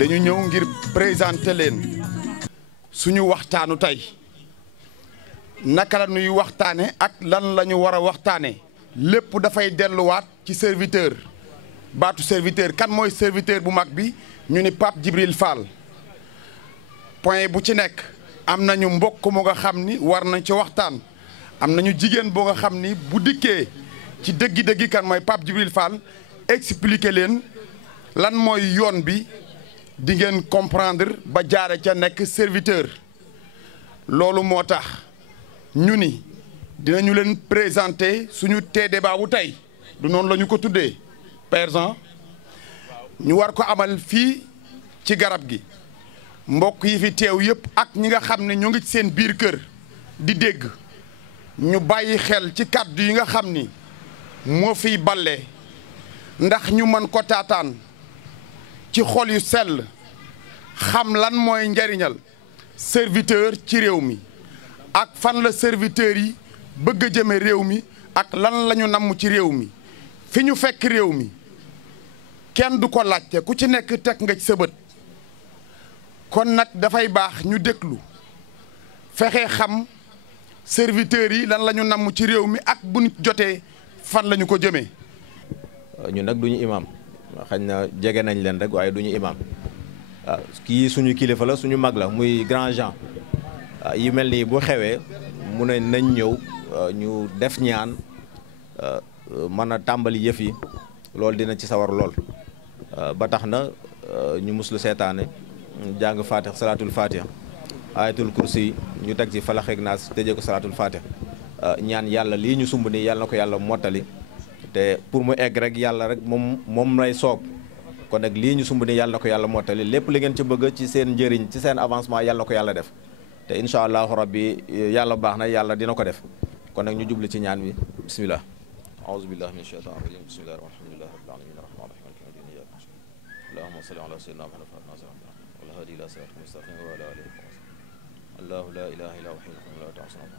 dañu ñëw ngir présenter leen suñu waxtaanu tey naka la ñuy waxtaane ak lan la ñu war a waxtaane lépp dafay delluwaat ci serviteur baatu serviteur kan mooy serviteur bu mag bi ñu ni Pape Djibril Fall point bu ci nekk am nañu mbokk mu nga xam ni war nañ ci waxtaan am nañu jigéen boo nga xam ni bu dikkee ci dëggi-dëggi kan mooy Pape Djibril Fall expliquer leen lan mooy yoon bi di ngeen comprendre ba jaare ca nekk serviteur loolu moo tax ñu ni dinañu leen présenter suñu tee débat bu tey du noonu la ñu ko tuddee Père Jean ñu war ko amal fii ci garab gi mbokk yi fi teew yëpp ak ñi nga xam ne ñu ngi ci seen biir kër di dégg ñu bàyyi xel ci kàddu yi nga xam ni moo fiy balle ndax ñu mën ko taataan ci xol yu sell xam lan mooy njariñal serviteur ci réew mi ak fan la serviteur yi bëgg a jëme réew mi ak lan la ñu namm ci réew mi fi ñu fekk réew mi kenn du ko laajte ku ci nekk teg nga ci sa bët kon nag dafay baax ñu déglu fexe xam serviteurs yi lan la ñu namm ci réew mi ak bu ñu jotee fan la ñu ko jëmee. ñun nag duñu imam xañ na jege nañ leen rek waaye duñu imam waaw kii suñu kilifa la suñu mag la muy grand Jean yi mel nii bu xewee mu ne nañ ñëw ñu def ñaan mën a tàmbali yëf yi loolu dina ci sawar lool ba tax na ñu muslu seetaane jàng fatih salaatul fatih ayatul kursi ñu teg ci falax ak naas tëjee ko salaatul fatih ñaan yàlla lii ñu sumb nii yàlla na ko yàlla mottali te pour mu egg rek yàlla rek moom lay soob kon nag lii ñu sumb nii yàlla na ko yàlla mottali lépp li ngeen ci bëgg ci seen njëriñ ci seen avancement yàlla na ko yàlla def te incha allahu rabbi yàlla baax na yàlla dina ko def kon nag ñu jubli ci ñaan wi bismillah aouzu billahi min shaytan rajim bismillahi alhamdulillahi rabbil alamin arrahman arrahim maliki yawmi din iyyaka na'budu allahumma salli ala sayyidina muhammad wal hadi ila siratil mustaqim wa ala alihi allahu la ilaha illa huwa la ta'ala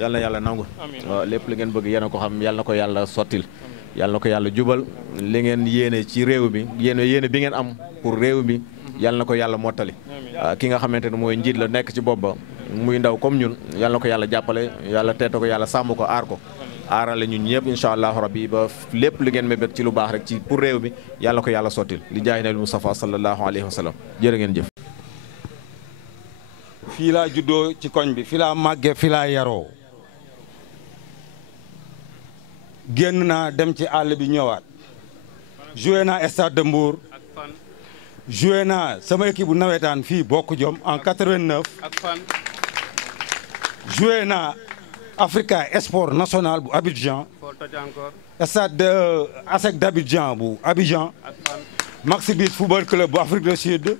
yàlla na yàlla nangu waaw lépp li ngeen bëgg yéen a ko xam yàlla na ko yàlla sottil yàlla na ko yàlla jubal li ngeen yéene ci réew mi yéene bi ngeen am pour réew mi yàlla na ko yàlla mottali ki nga xamante ne mooy njiit la nekk ci bopp ba muy ndaw comme ñun yàlla na ko yàlla jàppale yàlla teete ko yàlla sàmm ko aar ko aarale ñun ñëpp incha allahu rabbi ba lépp li ngeen mébét ci lu baax rek ci pour réew mi yàlla na ko yàlla sottil li jaay nabi Mustafa sallallahu alayhi wa sallam jërë ngeen jëf. fii laa juddoo ci koñ bi fii laa màggee fii laa yaroo génn naa dem ci àll bi ñëwaat joué naa Stade de Mbour joué naa sama équipe bu nawetaan fii Bokk Jom en 89 joué naa Africa Sport National bu Abidjan stade de ASEC d'Abidjan bu Abidjan Maxi Beach Football Club bu Afrique du Sud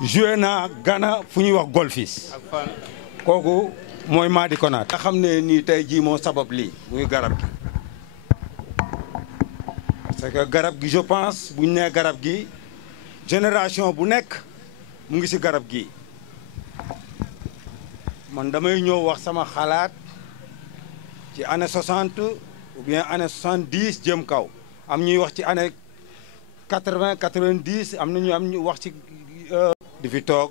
joué naa Ghana fu ñuy wax Golfis kooku mooy Madi Konaté nga xam ne nii tey jii moo sabab lii muy garab gi parce que garab gi je pense bu ñu nee garab gi génération bu nekk mu ngi ci garab gi man damay ñëw wax sama xalaat ci année 60 ou bien année 70 jëm kaw am ñuy wax ci année 80 90 am na ñu wax ci di fi toog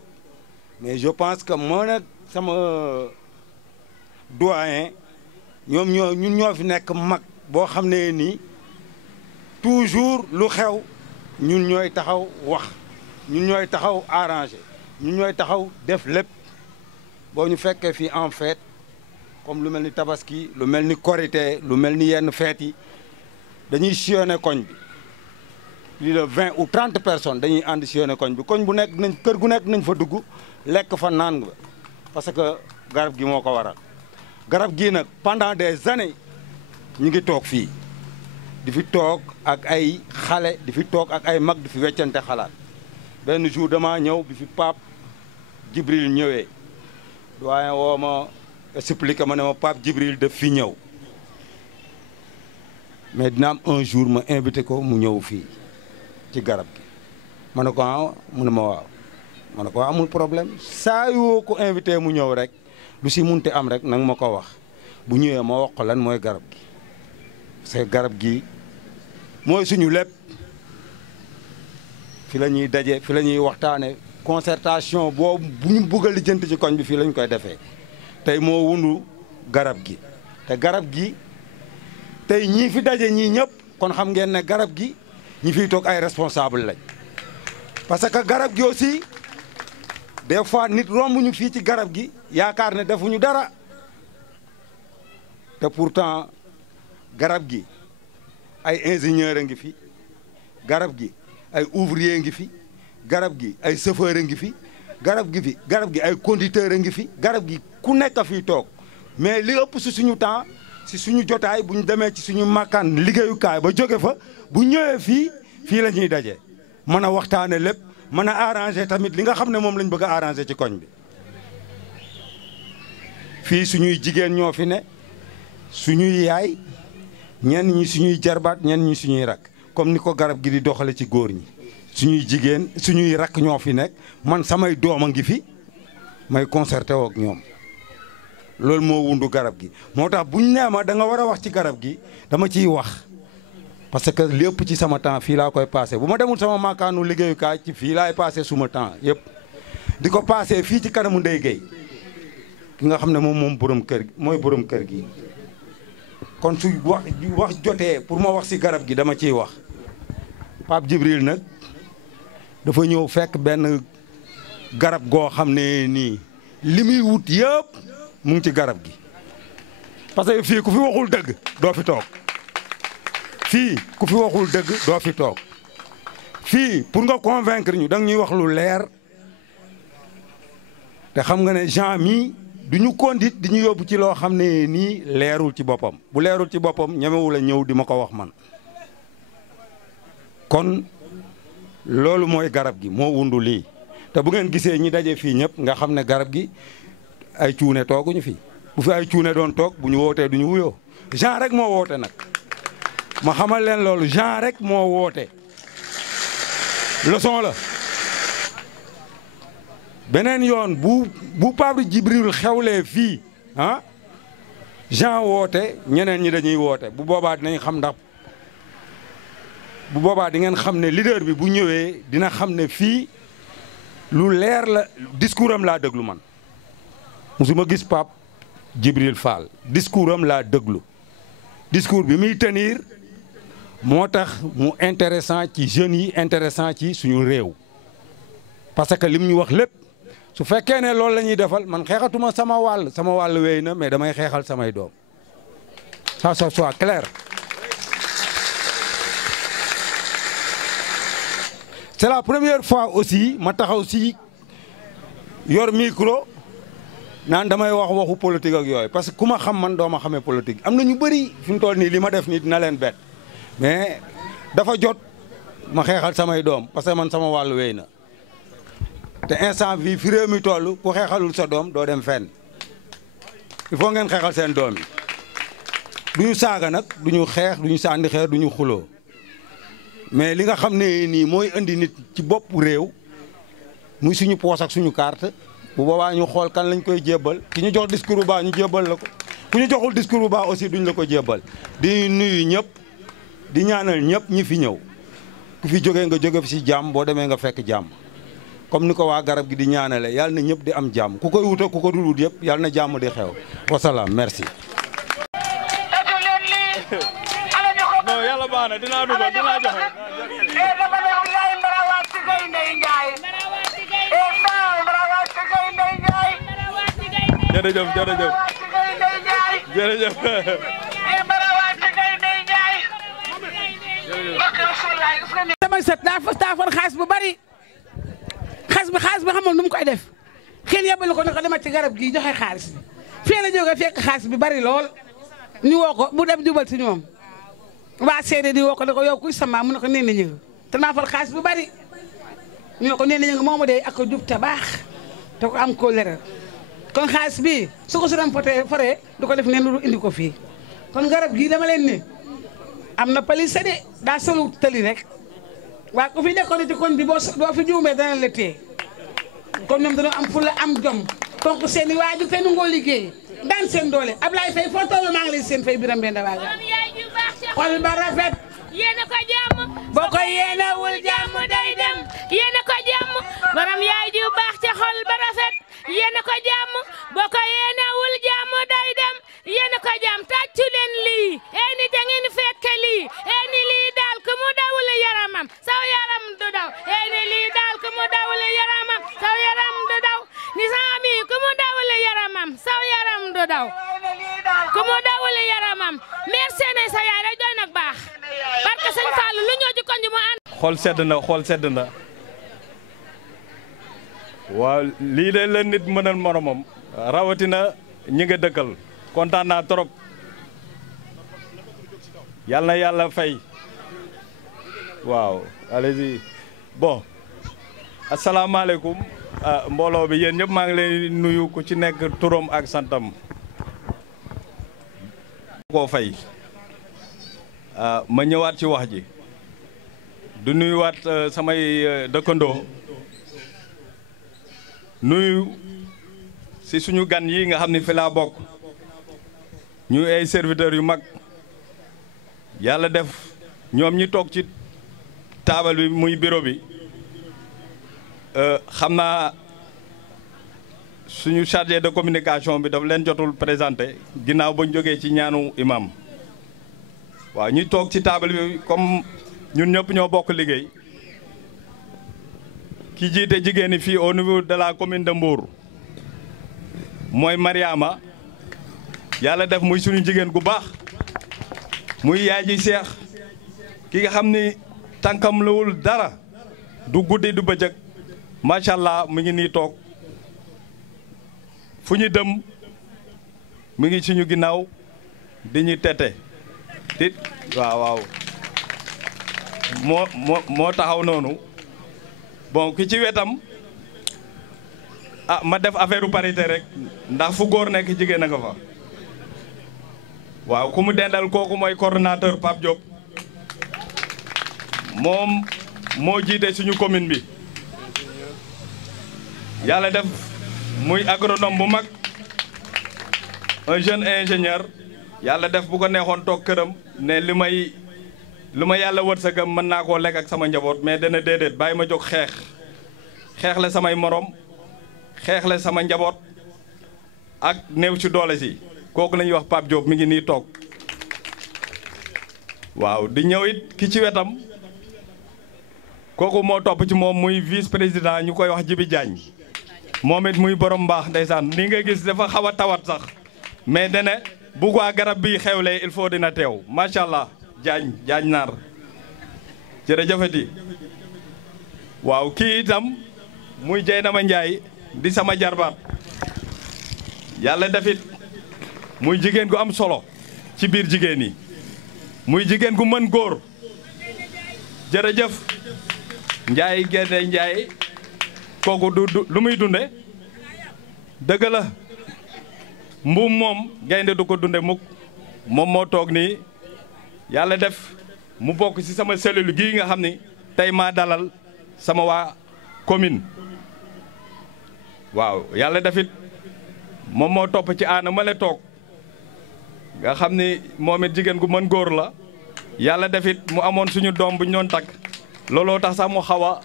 mais je pense que moo nag sama doyen ñun ñoo fi nekk mag boo xam ne nii toujours lu xew ñun ñooy taxaw wax ñun ñooy taxaw arrangé ñun ñooy taxaw def lépp boo ñu fekkee fii en fête comme lu mel ni tabaski lu mel ni korité lu mel ni yenn fête yi dañuy sillonné koñ bi plus de 20 ou 30 personnes dañuy ànd sillonné koñ bi koñ bu nekk nañ kër gu nekk nañ fa dugg lekk fa naan nga parce que garab gi moo ko waral garab gii nag pendant des années ñu ngi toog fii di fi toog ak ay xale di fi toog ak ay mag di fi weccante xalaat benn jour dama ñëw bi fi Pape Djibril ñëwee doyen woo ma expliqué ma ne ma Pape Djibril daf fi ñëw mais dina am un jour ma invité ko mu ñëw fii ci garab gi ma ne ko ah mu ne ma waaw ma ne ko amul problème saa yoo ko invité mu ñëw rek lu si munte am rek nang ma ko wax bu ñëwee ma wax ko lan mooy garab gi parce que garab gi mooy suñu lépp fi la ñuy daje fi la ñuy waxtaane concertation boobu bu ñu bëgg a lijjanti ci koñ bi fii la ñu koy defee tey moo wundu garab gi te garab gi tey ñii fi daje ñii ñëpp kon xam ngeen ne garab gi ñi fiy toog ay responsable lañ parce que garab gi aussi des fois nit romb ñu fii ci garab gi yaakaar ne defuñu dara te pourtant garab gi ay ingénieur a ngi fi garab gi ay ouvrier ngi fi garab gi ay chauffeur a ngi fi garab gi ay conducteur a ngi fi garab gi ku nekk a fiy toog mais li ëpp si suñu temps si suñu jotaay bu ñu demee ci suñu makkaan liggéeyukaay ba jóge fa bu ñëwee fii la ñuy daje mën a waxtaane lépp mën a arranger tamit li nga xam ne moom lañ bëgg a arranger ci koñ bi fii suñuy jigéen ñoo fi ne suñuy yaay ñenn ñi suñuy jarbaat ñenn ñi suñuy rakk comme ni ko garab gi di doxale ci góor ñi suñuy jigéen suñuy rakk ñoo fi nekk man samay doom a ngi fi may concerté woo ak ñoom loolu moo wundu garab gi moo tax buñ nee ma da nga war a wax ci garab gi dama ciy wax parce que lépp ci sama temps fii laa koy passé bu ma demul sama maakaanu liggéeyukaay ci fii laay passé suma temps yëpp di ko passé fii ci kanamu Ndeye Gueye ki nga xam ne moom borom kër mooy borom kër gi kon su wax jotee pour ma wax si garab gi dama ciy wax Pape Djibril nag dafa ñëw fekk benn garab goo xam ne nii li muy wut yëpp mu ngi ci garab gi parce que fii ku fi waxul dëgg doo fi toog fii ku fi waxul dëgg doo fi toog fii pour nga convaincre ñu da nga ñuy wax lu leer te xam nga ne Jean mi du ñu conduite di ñu yóbbu ci loo xam ne nii leerul ci boppam bu leerul ci boppam ñemewul a ñëw di ma ko wax man kon loolu mooy garab gi moo wundu lii te bu ngeen gisee ñi daje fii ñëpp nga xam ne garab gi ay cuune tooguñu fi bu fi ay cuune doon toog bu ñu wootee du ñu wuyoo Jean rek moo woote nag ma xamal leen loolu Jean rek moo woote leçon la beneen yoon bu Pape Djibril xewlee fii ah Jean woote ñeneen ñi dañuy woote bu boobaa dinañ xam ndax bu boobaa di ngeen xam ne leader bi bu ñëwee dina xam ne fii lu leer la discours am laa déglu man musuma gis Pape Djibril Fall discours am laa déglu discours bi muy tenir moo tax mu intéressant ci jeunes yi intéressant ci suñu réew parce que lim ñu wax lépp su fekkee ne loolu la ñuy defal man xeexatuma sama wàll wéy na mais damay xeexal samay doom ça soit clair. C'est la première fois aussi ma taxaw si yor micro naan damay wax waxu politique ak yooyu parce que ku ma xam man doo ma xamee politique am na ñu bëri fi mu toll nii li ma def nii dina leen bett mais dafa jot ma xeexal samay doom parce que man sama wàllu wéy na te instant bi fi réew mi toll ku xeexalul sa doom doo dem fenn il faut ngeen xeexal seen doom yi du ñu saaga nag du ñu xeex du ñu sànni xeer du ñu xuloo mais li nga xam ne nii mooy indi nit ci bopp réew muy suñu poos ak suñu carte bu boobaa ñu xool kan lañ koy jébbal ki ñu jox discours bu baax ñu jébbal la ko ku ñu joxul discours bu baax aussi duñ la ko jébbal di nuyu ñëpp di ñaanal ñëpp ñi fi ñëw ku fi jógee nga jóge fi si jàmm boo demee nga fekk jàmm comme ni ko waa garab gi di ñaanale yàlla na ñëpp di am jàmm ku koy wuta ku ko dul wut yëpp yàlla na jàmm di xew wasalaam merci. non yàlla baax na dinaa dugal dinaa joxe. jërëjëf jërëjëf jërëjëf. sama sët daa for xaalis bu bari xaalis bi xamoon nu mu koy def kenn yebal ko ne ko dama ci garab gi joxe xaalis bi fii la jógee fekk xaalis bi bari lool ñu woo ko bu dem jubal si ñoom waa seede di woo ko ne ko yow kuy sama mu ne ko nee na ñëng te maa for xaalis bu bari ñu ne ko nee na ñëng moomu de ak ko jub te baax te ko am ko leral kon xaalis bi su ko su dem foree du ko def neen lu indi ko fii kon garab gi dama leen ne am na police de daa solu tali rek waa ku fi nekkoon ci koñ bi boo fi juumee dana la téye kon ñoom dañoo am fulla am jom donc seen i waajur te nu ngoo liggéey daan seen doole Ablaye Faye foo toll maa ngi lay seen Faye Biram Mbenda Waaga xol ba rafet yéena ko jàmm boo ko yéenewul jàmm day dem daw ku mu dawuli yaramam merci ne sa yaay rek doy nag baax barke sëñ Fallu lu ñoo ji konji mu ànd xool sedd na waaw lii de la nit mënal moromam rawatina ñi nga dëkkal kontaan naa trop yàlla na yàlla fay waaw allez-y bon asalaamaaleykum mbooloo bi yéen ñëpp maa ngi leen nuyu ku ci nekk turam ak santam koo fay ma ñëwaat ci wax ji du nuyuwaat samay dëkkandoo nuyu si suñu gan yi nga xam ne fi laa bokk ñu ay serviteurs yu mag yàlla def ñoom ñi toog ci taabal bi muy bureau bi xam naa suñu chargé de communication bi daf leen jotul présenté ginnaaw ba ñu jógee ci ñaanu imam waaw ñi toog ci taabal bi comme ñun ñëpp ñoo bokk liggéey ki jiite jigéen ñi fii au niveau de la commune de Mbour mooy Mariama yàlla def muy suñu jigéen gu baax muy yaay ji seex ki nga xam ni tànkam lawul dara du guddi du bëccëg macha allah mu ngi nii toog fu ñu dem mu ngi suñu ginnaaw di ñu tete dit waaw moo taxaw noonu bon ki ci wetam ma def affaire parité rek ndax fu góor nekk jigéen a nga fa waaw ku mu dendal kooku mooy coordonnateur Pape Diop moom moo jiite suñu commune bi yàlla def muy agronome bu mag un jeune ingénieur yàlla def bu ko neexoon toog këram ne li ma yàlla wërsëgam mën naa koo lekk ak sama njaboot mais dana déedéet bàyyi ma jóg xeex la samay morom xeex la sama njaboot ak néew ci doole si kooku la ñuy wax Pape Diop mi ngi nii toog waaw di ñëw it ki ci wetam kooku moo topp ci moom muy vice président ñu koy wax Jibi Diagne moom it muy borom mbaax ndeysaan ni nga gis dafa xaw a tawat sax mais dene bu waa garab bi xewlee il faut dina teew macha allah Diagne naar jërëjëfati waaw kii itam muy Jeynaba Ndiaye di sama jarbaat yàlla defit muy jigéen gu am solo ci biir jigéen yi muy jigéen gu mën góor jërëjëf Ndiaye Gédé Ndiaye kooku lu muy dunde dëgg la mbuum moom gaynde du ko dunde mukk moom moo toog nii yàlla def mu bokk ci sama cellule gii nga xam ni tey maa dalal sama waa commune waaw yàlla defit moom moo topp ci aana ma le toog nga xam ni moom it jigéen gu mën góor la yàlla defit mu amoon suñu doom bu ñu doon takk looloo tax sax mu xaw a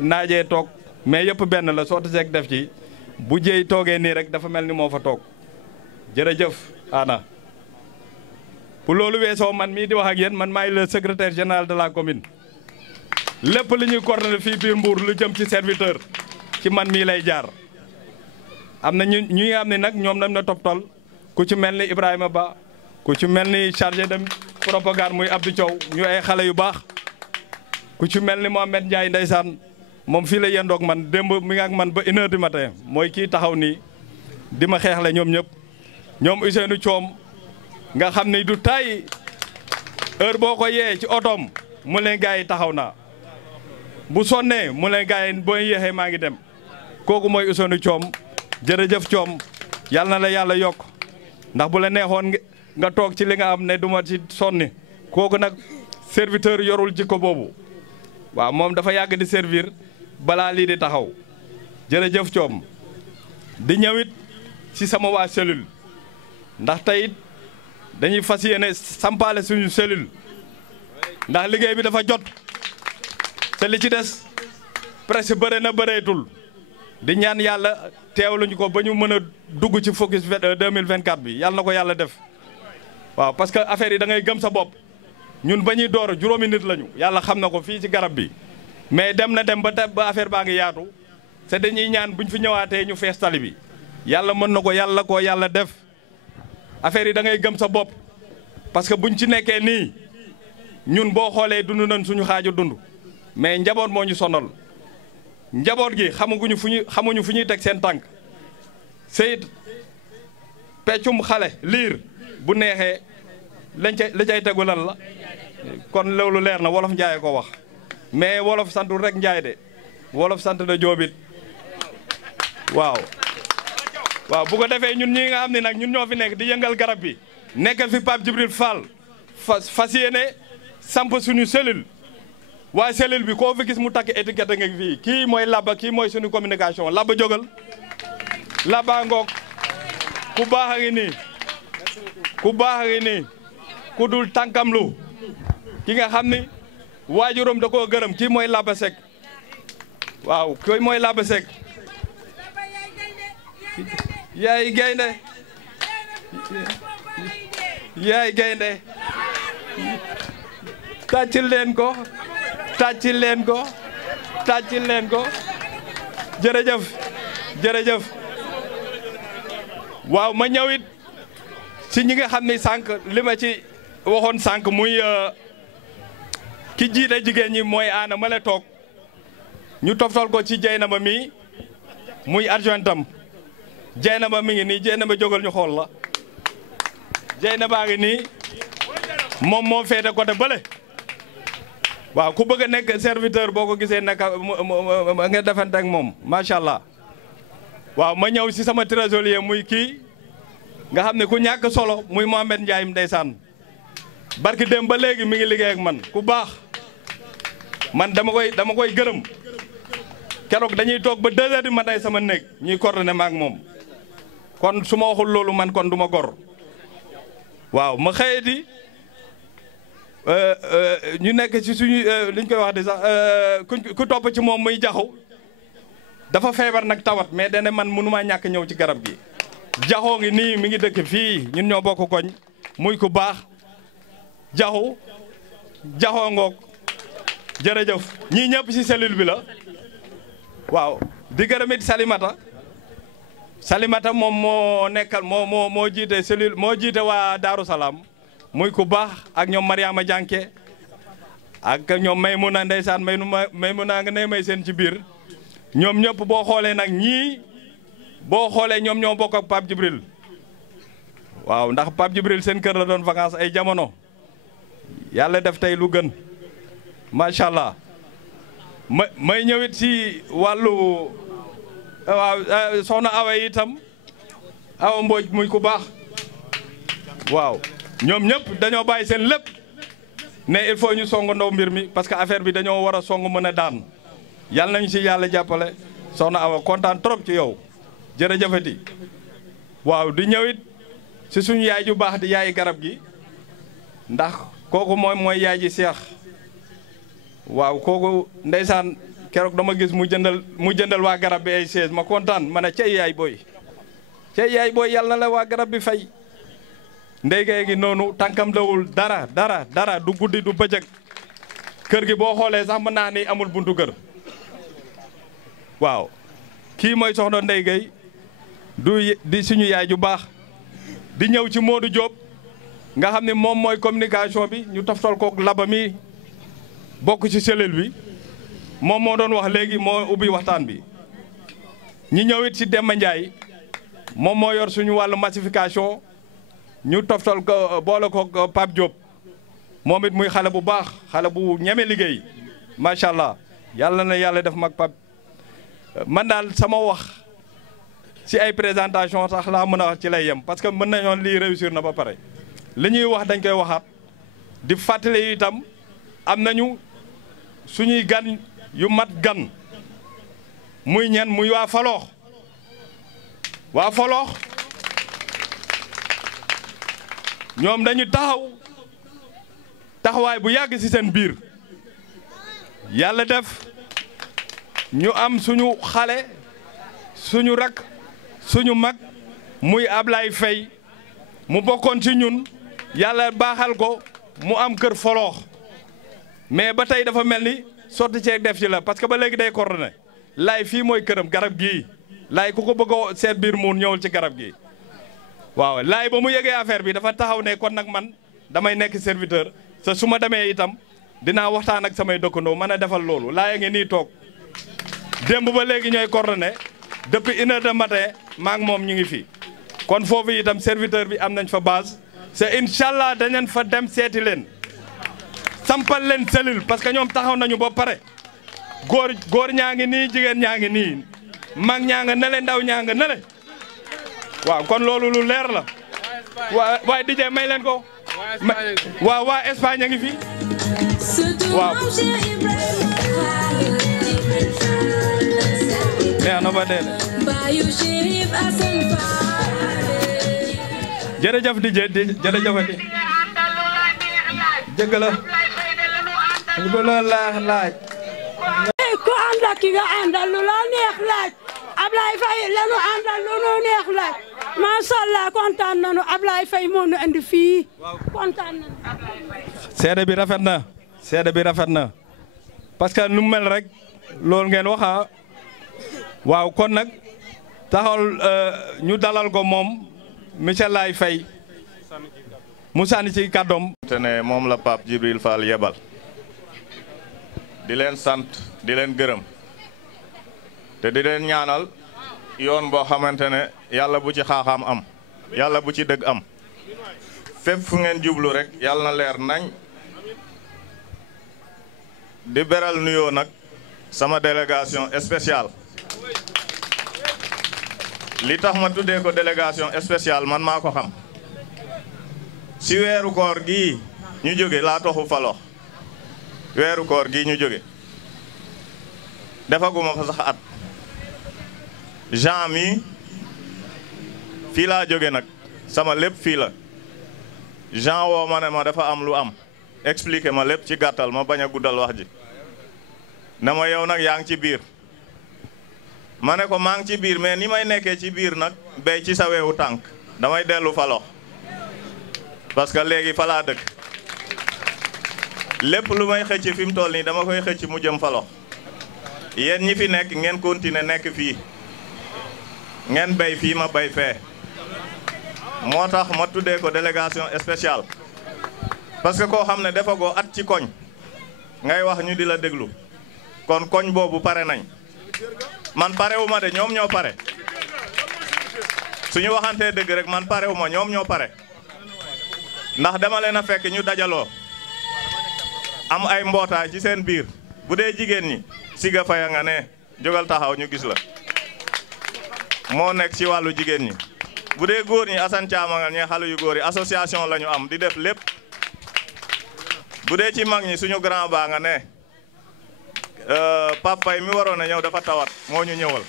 naajee toog mais yëpp benn la soo taseeg def ci bu jéy toogee nii rek dafa mel ni moo fa toog jërëjëf Anna pour loolu weesoo man mii di wax ak yéen man maay le secrétaire général de la commune lépp li ñuy coordonné fii biir Mbour lu jëm ci serviteur ci man mii lay jaar am na ñu nga xam ne nag ñoom nam na toppatol ku ci mel ni Ibrahima Ba ku ci mel ni chargé de propagande muy Abdou Thiaw ñu ay xale yu baax ku ci mel ni Mohamed Ndiaye ndeysaan moom fii la yendoog man démb mi nga ak man ba 1h du matin mooy kii taxaw nii di ma xeexle ñoom ñëpp ñoom Ousseynou Thiom nga xam ni du tay heure boo ko yee ci otoom mu leen gars yi taxaw naa bu sonnee mu leen gars yi boo yéexee maa ngi dem kooku mooy Ousseynou Thiom jërëjëf Thiom yàlla na la yàlla yokk ndax bu la neexoon nga toog ci li nga am ne duma ci sonni kooku nag serviteur yorul jikko boobu waaw moom dafa yàgg di servir balaa lii di taxaw jërëjëf Thiom di ñëwit ci sama waa cellule ndax tey it dañuy fas yéene sampaale suñu cellule ndax liggéey bi dafa jot te li ci des presque bëre na bëreetul di ñaan yàlla teewluñu ko ba ñu mën a dugg ci focus 2024 bi yàlla na ko yàlla def waaw parce que affaire yi da ngay gëm sa bopp ñun ba ñuy door juróomi nit lañu yàlla xam na ko fii ci garab bi mais dem na dem ba affaire baa ngi yaatu te dañuy ñaan buñ fi ñëwaatee ñu fees tali bi yàlla mën na ko yàlla def affaire yi da ngay gëm sa bopp parce que buñ ci nekkee nii ñun boo xoolee dund nañ suñu xaaju dund mais njaboot moo ñu sonal njaboot gi xamuñu fu ñuy teg seen tànk seyit peccum xale liir bu neexee la cay tegu lan la kon loolu leer na wolof Njaay ko wax mais wolof santul rek Njaay de wolof sant na joobit waaw bu ko defee ñun ñi nga xam ne nag ñun ñoo fi nekk di yëngal garab bi nekk fi Pape Djibril Fall fas yéene samp suñu cellule waa cellule bi koo fi gis mu takk étiquette nga fii kii mooy Laba kii mooy suñu communication Laba jógal Laba ngoog ku baax a ngi nii ku dul tànkamlu ki nga xam ni waajuram da koo gërëm kii mooy Laba Seck waaw kii mooy Laba Seck yaay gaynde tàccil leen ko jërëjëf waaw ma ñëwit si ñi nga xam ni sànq li ma ci waxoon sànq muy ki jiite jigéen ñi mooy aana ma la toog ñu toftal ko ci Jeynaba mi muy adjointam Jeynaba mi ngi nii Jeynaba jógal ñu xool la Jeynaba ngi nii moom moo féete côté bële waaw ku bëgg a nekk serviteur boo ko gisee nekk nga defante ak moom macha allah waaw ma ñëw si sama trésorier muy kii nga xam ne ku ñàkk solo muy Mohamed Ndiaye ndeysaan barki dem ba léegi mi ngi liggéey ak man ku baax man dama koy gërëm keroog dañuy toog ba 2 heures du matin sama néeg ñuy coordonné ma ak moom kon su ma waxul loolu man kon du ma gor waaw ma xëyati ñu nekk ci suñu liñ koy wax di sax ku topp ci moom muy jaxu dafa feebar nag tawat mais dane man mënumaa ñàkk ñëw ci garab gi jaxoo ngi nii mi ngi dëkk fii ñun ñoo bokk koñ muy ku baax jaxoo ngoog jërëjëf ñii ñëpp ci cellule bi la waaw di gërëmit Salimata moom moo nekkal moo jiite cellule moo jiite waa Daaru Salaam muy ku baax ak ñoom Mariama Jànke ak ñoom Maymuna ndeysaan Maymuna nga ne may seen ci biir ñoom ñëpp boo xoolee nag ñii boo xoolee ñoom ñoo bokk ak Pape Djibril waaw ndax Pape Djibril seen kër la doon vacances ay jamono yàlla def tey lu gën macha allah may ñëwit si wàllu waaw soxna Awa itam Awa Mbooj muy ku baax waaw ñoom ñëpp dañoo bàyyi seen lépp ne il faut ñu song ndaw mbir mi parce que affaire bi dañoo war a song mën a daan yàlla nañu si yàlla jàppale soxna Awa kontaan trop ci yow jërëjëfati waaw di ñëwit si suñu yaay ju baax di yaay garab gi ndax kooku mooy yaay ji seex waaw kooku ndeysaan keroog dama gis mu jëndal waa garab bi ay chaise ma kontaan ma ne cey yaay booy yàlla na la waa garab bi fay ndéygay gi noonu tànkam dawul dara du guddi du bëccëg kër gi boo xoolee sax mën naa ni amul buntu kër waaw kii mooy soxna ndéygay di suñu yaay ju baax di ñëw ci Modou Diop nga xam ne moom mooy communication bi ñu toftal ko Laba mi bokk ci cellule bi moom moo doon wax léegi moo ubbi waxtaan bi ñi ñëwit ci Demba Ndiaye moom moo yor suñu wàllu massification ñu toftal ko boole ko Pape Diop moom it muy xale bu baax xale bu ñeme liggéey macha allah yàlla na yàlla def mag Pape man daal sama wax si ay présentation sax laa mën a wax ci lay yem parce que mën nañoo lii réussir na ba pare li ñuy wax dañ koy waxaat di fàttali itam am nañu suñuy gan yu mat gan muy ñen muy waa Faloox ñoom dañu taxawaay bu yàgg ci seen biir yàlla def ñu am suñu xale suñu rak suñu mag muy Ablaye Faye mu bokkoon ci ñun yàlla baaxal ko mu am kër Faloox mais ba tey dafa mel ni sotti ceeg def ci la parce que ba léegi day coordonné laay fii mooy këram garab gii laay ku ko bëgg a seet biir muun ñëwul ci garab gi waaw laay ba mu yëgee affaire bi dafa taxaw ne kon nag man damay nekk serviteur sa su ma demee itam dinaa waxtaan ak samay dëkkandoo mën a defal loolu laay ngi nii toog démb ba léegi ñooy coordonné depuis 1h du matin maa ngi moom ñu ngi fi kon foofu itam serviteur bi am nañ fa base c'est incha allah dañeen fa dem seeti leen sampal leen cellule parce que ñoom taxaw nañu ba pare góor ñaa ngi nii jigéen ñaa ngi nii mag ñaa nga nele ndaw ñaa nga nele waaw kon loolu lu leer la waaye DJ may leen ko waaw waa Espagne a ngi fi waaw neex na ba dee jërëjëf DJ jërëjëfati jëgg la ñu ko loolu laaj ku ànd ak ki nga àndal lu la neex laaj Ablaye Faye lanu àndal lu nu neex laaj macha allah kontaan nañu Ablaye Faye moo nu andi fii kontaan nañu. seede bi rafet na parce que nu mel rek loolu ngeen waxa waaw kon nag taxawal ñu dalal ko moom monsieur Laye Faye mu sànni ci kàddoom. te ne moom la Pape Djibril Fall yebal di leen sant di leen gërëm te di leen ñaanal yoon boo xamante ne yàlla bu ci xaaxaam am yàlla bu ci dëgg am fépp fu ngeen jublu rek yàlla na leer nañ di beral nuyoo nag sama délégation spéciale li tax ma tuddee ko délégation spéciale man maa ko xam si weeru koor gii ñu jóge laa toxu falox weeru koor gii ñu jóge defaguma fa sax at Jean mi fii laa jóge nag sama lépp fii la Jean woo ma ne ma dafa am lu am expliqué ma lépp ci gàttal ma bañ a guddal wax ji ne ma yow nag yaa ngi ci biir ma ne ko maa ngi ci biir mais ni may nekkee ci biir nag béy ci sa weewu tànk damay dellu falox parce que léegi fa laa dëkk lépp lu may xëcc fi mu toll nii dama koy xëcc mu jëm falox yéen ñi fi nekk ngeen continuer nekk fii ngeen béy fii ma béy fee moo tax ma tuddee ko délégation spéciale parce que koo xam ne dafa goo at ci koñ ngay wax ñu di la déglu kon koñ boobu pare nañ man parewu ma de ñoom ñoo pare suñu waxantee dëgg rek man parewu ma ñoom ñoo pare ndax dama leen a fekk ñu dajaloo am ay mbootaay ci seen biir bu dee jigéen ñi Siga Faye nga ne jógal taxaw ñu gis la moo nekk ci wàllu jigéen ñi bu dee góor ñi Assane Thiam nga ñe xale yu góor yi association la ñu am di def lépp bu dee ci mag ñi suñu grand baa nga ne Pape Faye mi waroon a ñëw dafa tawat moo ñu ñëwal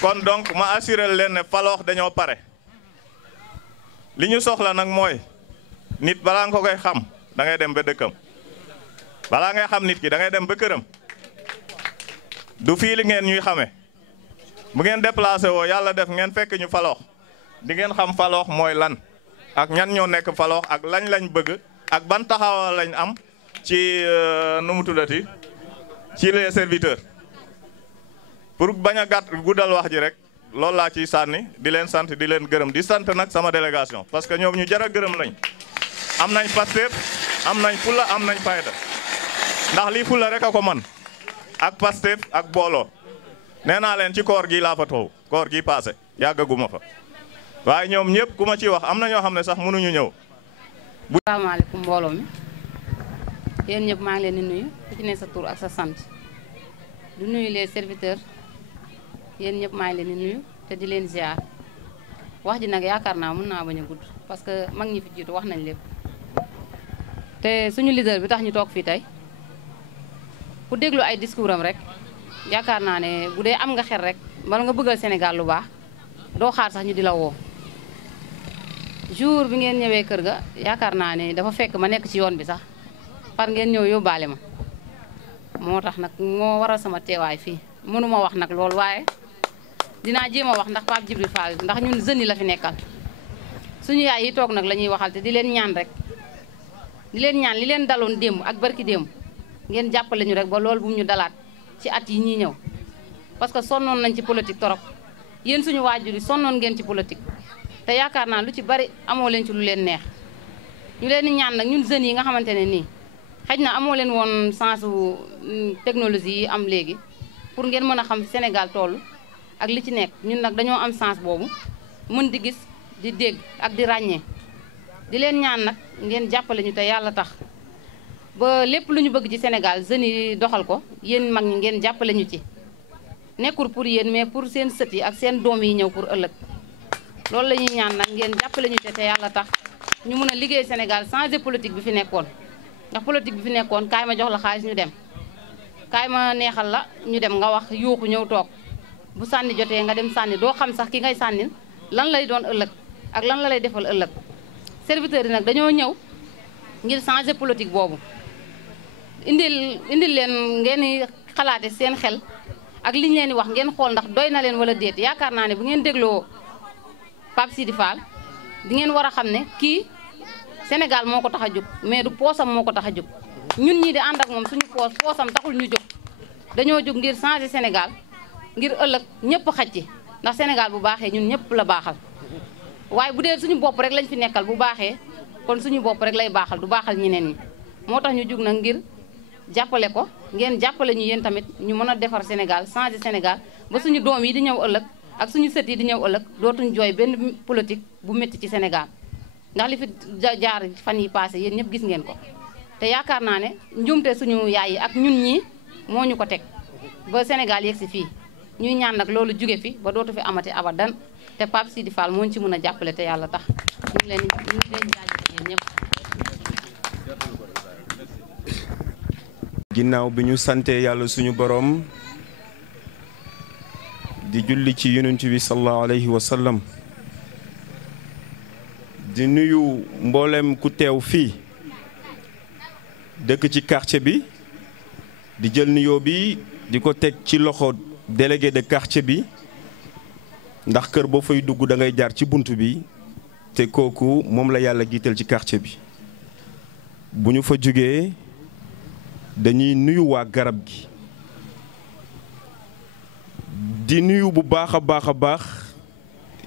kon donc ma assuré leen ne faloox dañoo pare li ñu soxla nag mooy nit balaa nga ko koy xam da ngay dem ba dëkkam balaa ngay xam nit ki da ngay dem ba këram du fii li ngeen ñuy xame bu ngeen déplacé woo yàlla def ngeen fekk ñu faloox di ngeen xam faloox mooy lan ak ñan ñoo nekk faloox ak lañ bëgg ak ban taxawal lañ am ci nu mu tuddati ci les serviteurs pour bañ a gàtt guddal wax ji rek loolu laa ciy sànni di leen sant di leen gërëm di sant nag sama délégation parce que ñoom ñu jar a gërëm lañ am nañ Pastef am nañ fulla am nañ fayda ndax lii fulla rek a ko man ak Pastef ak booloo nee naa leen ci koor gi laa fa toog koor gi passé yàggaguma fa waaye ñoom ñëpp ku ma ci wax am na ñoo xam ne sax mënuñu ñëw. asalaamaaleykum mbooloo mi yéen ñëpp maa ngi leen di nuyu ku ci ne sa tur ak sa sant du nuyu les serviteurs yéen ñëpp maa ngi leen di nuyu te di leen ziar wax ji nag yaakaar naa mën naa bañ a gudd parce que mag ñi fi jiitu wax nañ lépp te suñu leader bi tax ñu toog fii tey ku déglu ay discours am rek yaakaar naa ne bu dee am nga xel rek bala nga bëggal Sénégal lu baax doo xaar sax ñu di la woo jour bi ngeen ñëwee kër ga yaakaar naa ne dafa fekk ma nekk ci yoon bi sax par ngeen ñëw yóbbaale ma moo tax nag moo waral sama teewaay fii mënuma wax nag loolu waaye dinaa jéem a wax ndax Pape Djibril Fall ndax ñun jeunes yi la fi nekkal suñu yaay yi toog nag la ñuy waxal te di leen ñaan rek di leen ñaan li leen daloon démb ak barki démb ngeen jàppale ñu rek ba loolu bu ñu dalaat ci at yi ñuy ñëw parce que sonnoon nañ ci politique torop yéen suñu waajur yi sonnoon ngeen ci politique te yaakaar naa lu ci bari amoo leen ci lu leen neex ñu leen di ñaan nag ñun jeunes yi nga xamante ne nii xëj na amoo leen woon sensu technologie yi am léegi pour ngeen mën a xam Sénégal toll ak li ci nekk ñun nag dañoo am sens boobu mën di gis di dégg ak di ràññee di leen ñaan nag ngeen jàppale ñu te yàlla tax ba lépp lu ñu bëgg ci Sénégal jeunes yi doxal ko yéen mag ñi ngeen jàppale ñu ci nekkul pour yéen mais pour seen sët yi ak seen doom yi ñëw pour ëllëg loolu la ñuy ñaan nag ngeen jàppale ñu te yàlla tax ñu mën a liggéey Sénégal changer politique bi fi nekkoon ndax politique bi fi nekkoon kaay ma jox la xaalis ñu dem kaay ma neexal la ñu dem nga wax yuuxu ñëw toog bu sànni jotee nga dem sànni doo xam sax ki ngay sànnil lan lay doon ëllëg ak lan la lay defal ëllëg serviteurs yi nag dañoo ñëw ngir changer politique boobu indil leen ngeen xalaate seen xel ak liñ leen di wax ngeen xool ndax doy na leen wala déet yaakaar naa ne bu ngeen dégloo Pape Sidi Fall di ngeen war a xam ne kii Sénégal moo ko tax a jóg mais du poosam moo ko tax a jóg ñun ñii di ànd ak moom suñu poosam taxul ñu jóg dañoo jóg ngir changer Sénégal ngir ëllëg ñëpp xaj ci ndax Sénégal bu baaxee ñun ñëpp la baaxal waaye bu dee suñu bopp rek lañ fi nekkal bu baaxee kon suñu bopp rek lay baaxal du baaxal ñeneen ñi moo tax ñu jóg nag ngir jàppale ko ngeen jàppale ñu yéen tamit ñu mën a defar Sénégal changer Sénégal ba suñu doom yi di ñëw ëllëg ak suñu sët yi di ñëw ëllëg dootuñ jooy benn politique bu métti ci Sénégal ndax li fi jaar fan yi passé yéen ñëpp gis ngeen ko te yaakaar naa ne njuumte suñu yaay yi ak ñun ñii moo ñu ko teg ba Sénégal yegg si fii ñuy ñaan nag loolu jóge fi ba dootu fi amati abadan te Pape Sidi Fall moo ñu ci mën a jàppale te yàlla tax ñu ngi leen jaajëfal yéen ñëpp. ginnaaw bi ñu sante yàlla suñu boroom di julli ci yonent bi sallallahu alayhi wa sallam di nuyu mboolem ku teew fii dëkk ci quartier bi di jël nuyoo bi di ko teg ci loxo délégué de quartier bi ndax kër boo fay dugg da ngay jaar ci bunt bi te kooku moom la yàlla giital ci quartier bi bu ñu fa jógee dañuy nuyu waa garab gi di nuyu bu baax a baax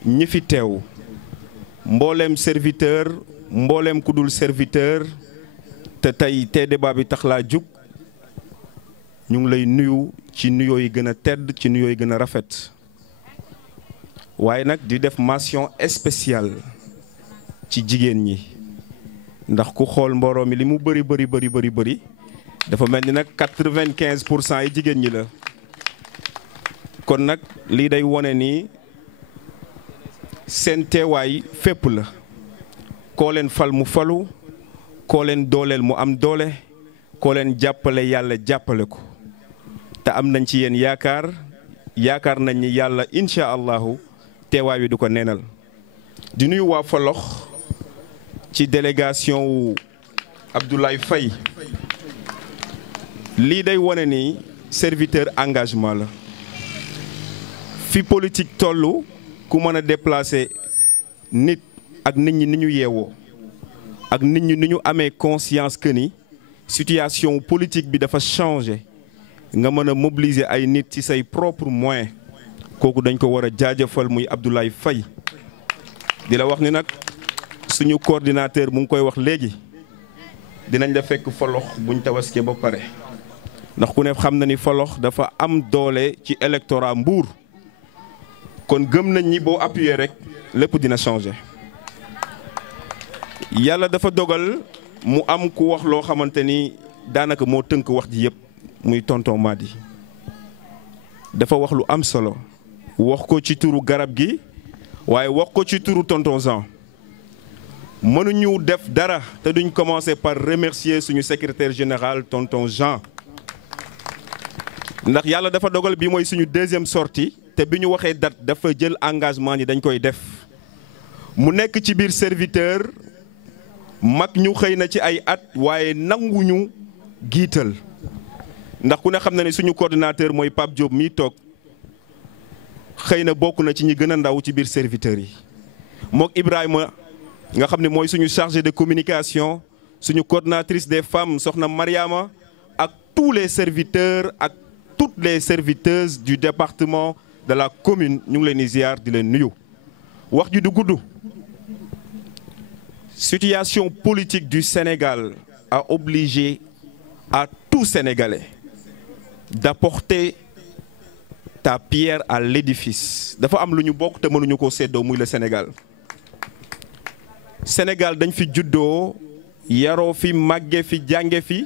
ñi fi teew mbooleem serviteur mbooleem ku dul serviteur te tey débat bi tax laa jug ñu ngi lay nuyu ci nuyoo yi gën a tedd ci nuyoo yi gën a rafet waaye nag di def mention spéciale ci jigéen ñi ndax ku xool mbooloo mi li mu bëri dafa mel ni nag 95% yi jigéen ñi la kon nag lii day wone ni seen teewaay fépp la koo leen fal mu falu koo leen dooleel mu am doole koo leen jàppale yàlla jàppale ko te am nañ ci yéen yaakaar nañ ni yàlla incha allahu teewaay wi du ko neenal di nuyu waa Falox ci délégation wu Abdoulaye Faye lii day wone ni serviteur engagement la fi politique tollu ku mën a déplacer nit ak nit ñi ni ñu yeewoo ak nit ñi ni ñu amee conscience que ni situation politique bi dafa changer nga mën a mobiliser ay nit ci say propre moyen kooku dañ ko war a jaajëfal muy Abdoulaye Faye di la wax ni nag suñu coordinateur mu ngi koy wax léegi dinañ la fekk Falox buñ tabaskee ba pare ndax ku ne xam na ni Falox dafa am doole ci électorat Mbour kon gëm nañ ni boo appuyer rek lépp dina changer yàlla dafa dogal mu am ku wax loo xamante ni daanaka moo tënk wax ji yëpp muy tonton Madi dafa wax lu am solo wax ko ci turu garab gi waaye wax ko ci turu tonton Jean mënuñu def dara te duñ commencer par remercier suñu secrétaire général tonton Jean ndax yàlla dafa dogal bi mooy suñu deuxième sortie te bi ñu waxee date dafa jël engagement ni dañ koy def mu nekk ci biir serviteur mag ñu xëy na ci ay at waaye nanguñu giital ndax ku ne xam na ne suñu coordinateur mooy Pape Diop mii toog xëy na bokk na ci ñi gën a ndaw ci biir serviteurs yi mook Ibrahima nga xam ne mooy suñu chargé de communication suñu coordinatrice des femmes soxna Mariama ak tous les serviteurs ak toutes les serviteuses du département de la commune ñu ngi leen di ziar di leen nuyu wax ji du gudd. Situation politique du Sénégal a obligé à tout Sénégalais d'apporter ta pierre à l'édifice. dafa am lu ñu bokk te mënuñu koo séddoo muy le Sénégal. Sénégal dañ fi juddoo yaroo fi màgge fi jànge fi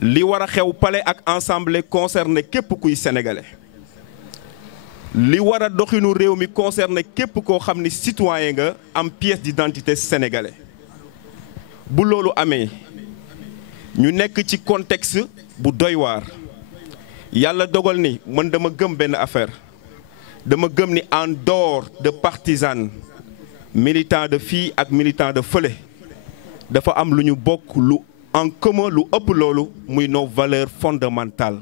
li war a xew palais ak assemblée concerné képp kuy sénégalais. li war a doxinu réew mi concerné képp koo xam ni citoyen nga am pièce d'identité sénégalais. bu loolu amee ñu nekk ci contexte bu doy waar yàlla dogal ni man dama gëm benn affaire dama gëm ni en dehors de partisans militants de fii ak militants de fële dafa am lu ñu bokk lu en commun lu ëpp loolu muy nos valeurs fondamentales.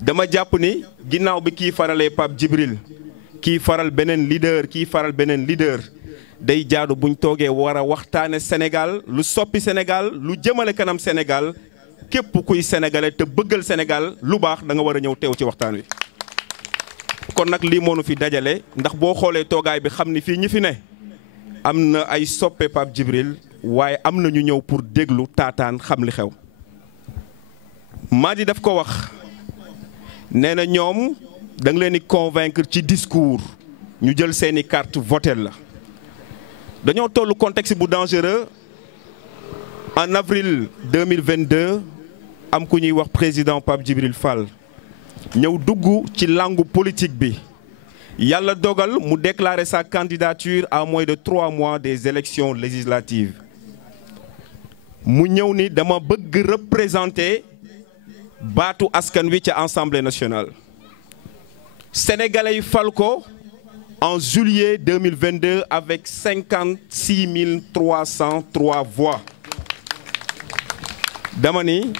dama jàpp ni ginnaaw bi kii faralee Pape Djibril kii faral beneen leader kii faral beneen leader day jaadu buñ toogee war a waxtaane Sénégal lu soppi Sénégal lu jëmale kanam Sénégal képp kuy sénégalais te bëggal Sénégal lu baax da nga war a ñëw teew ci waxtaan wi. kon nag lii moo nu fi dajale ndax boo xoolee toogaay bi xam ni fii ñi fi ne am na ay soppe Pape Djibril waaye am na ñu ñëw pour déglu taataan xam li xew. Madi daf ko wax nee na ñoom da nga leen di convaincre ci discours ñu jël seeni carte votel la. dañoo tollu contexte bu dangereux en avril 2022 am ku ñuy wax président Pape Djibril Fall ñëw dugg ci langue politique bi yàlla dogal mu déclarer sa candidature à moins de 3 mois des élections législatives mu ñëw ni dama bëgg représenter baatu askan wi ca Assemblée nationale. Sénégalais yi fal ko en juillet 2022 avec 56 303 voix. dama ni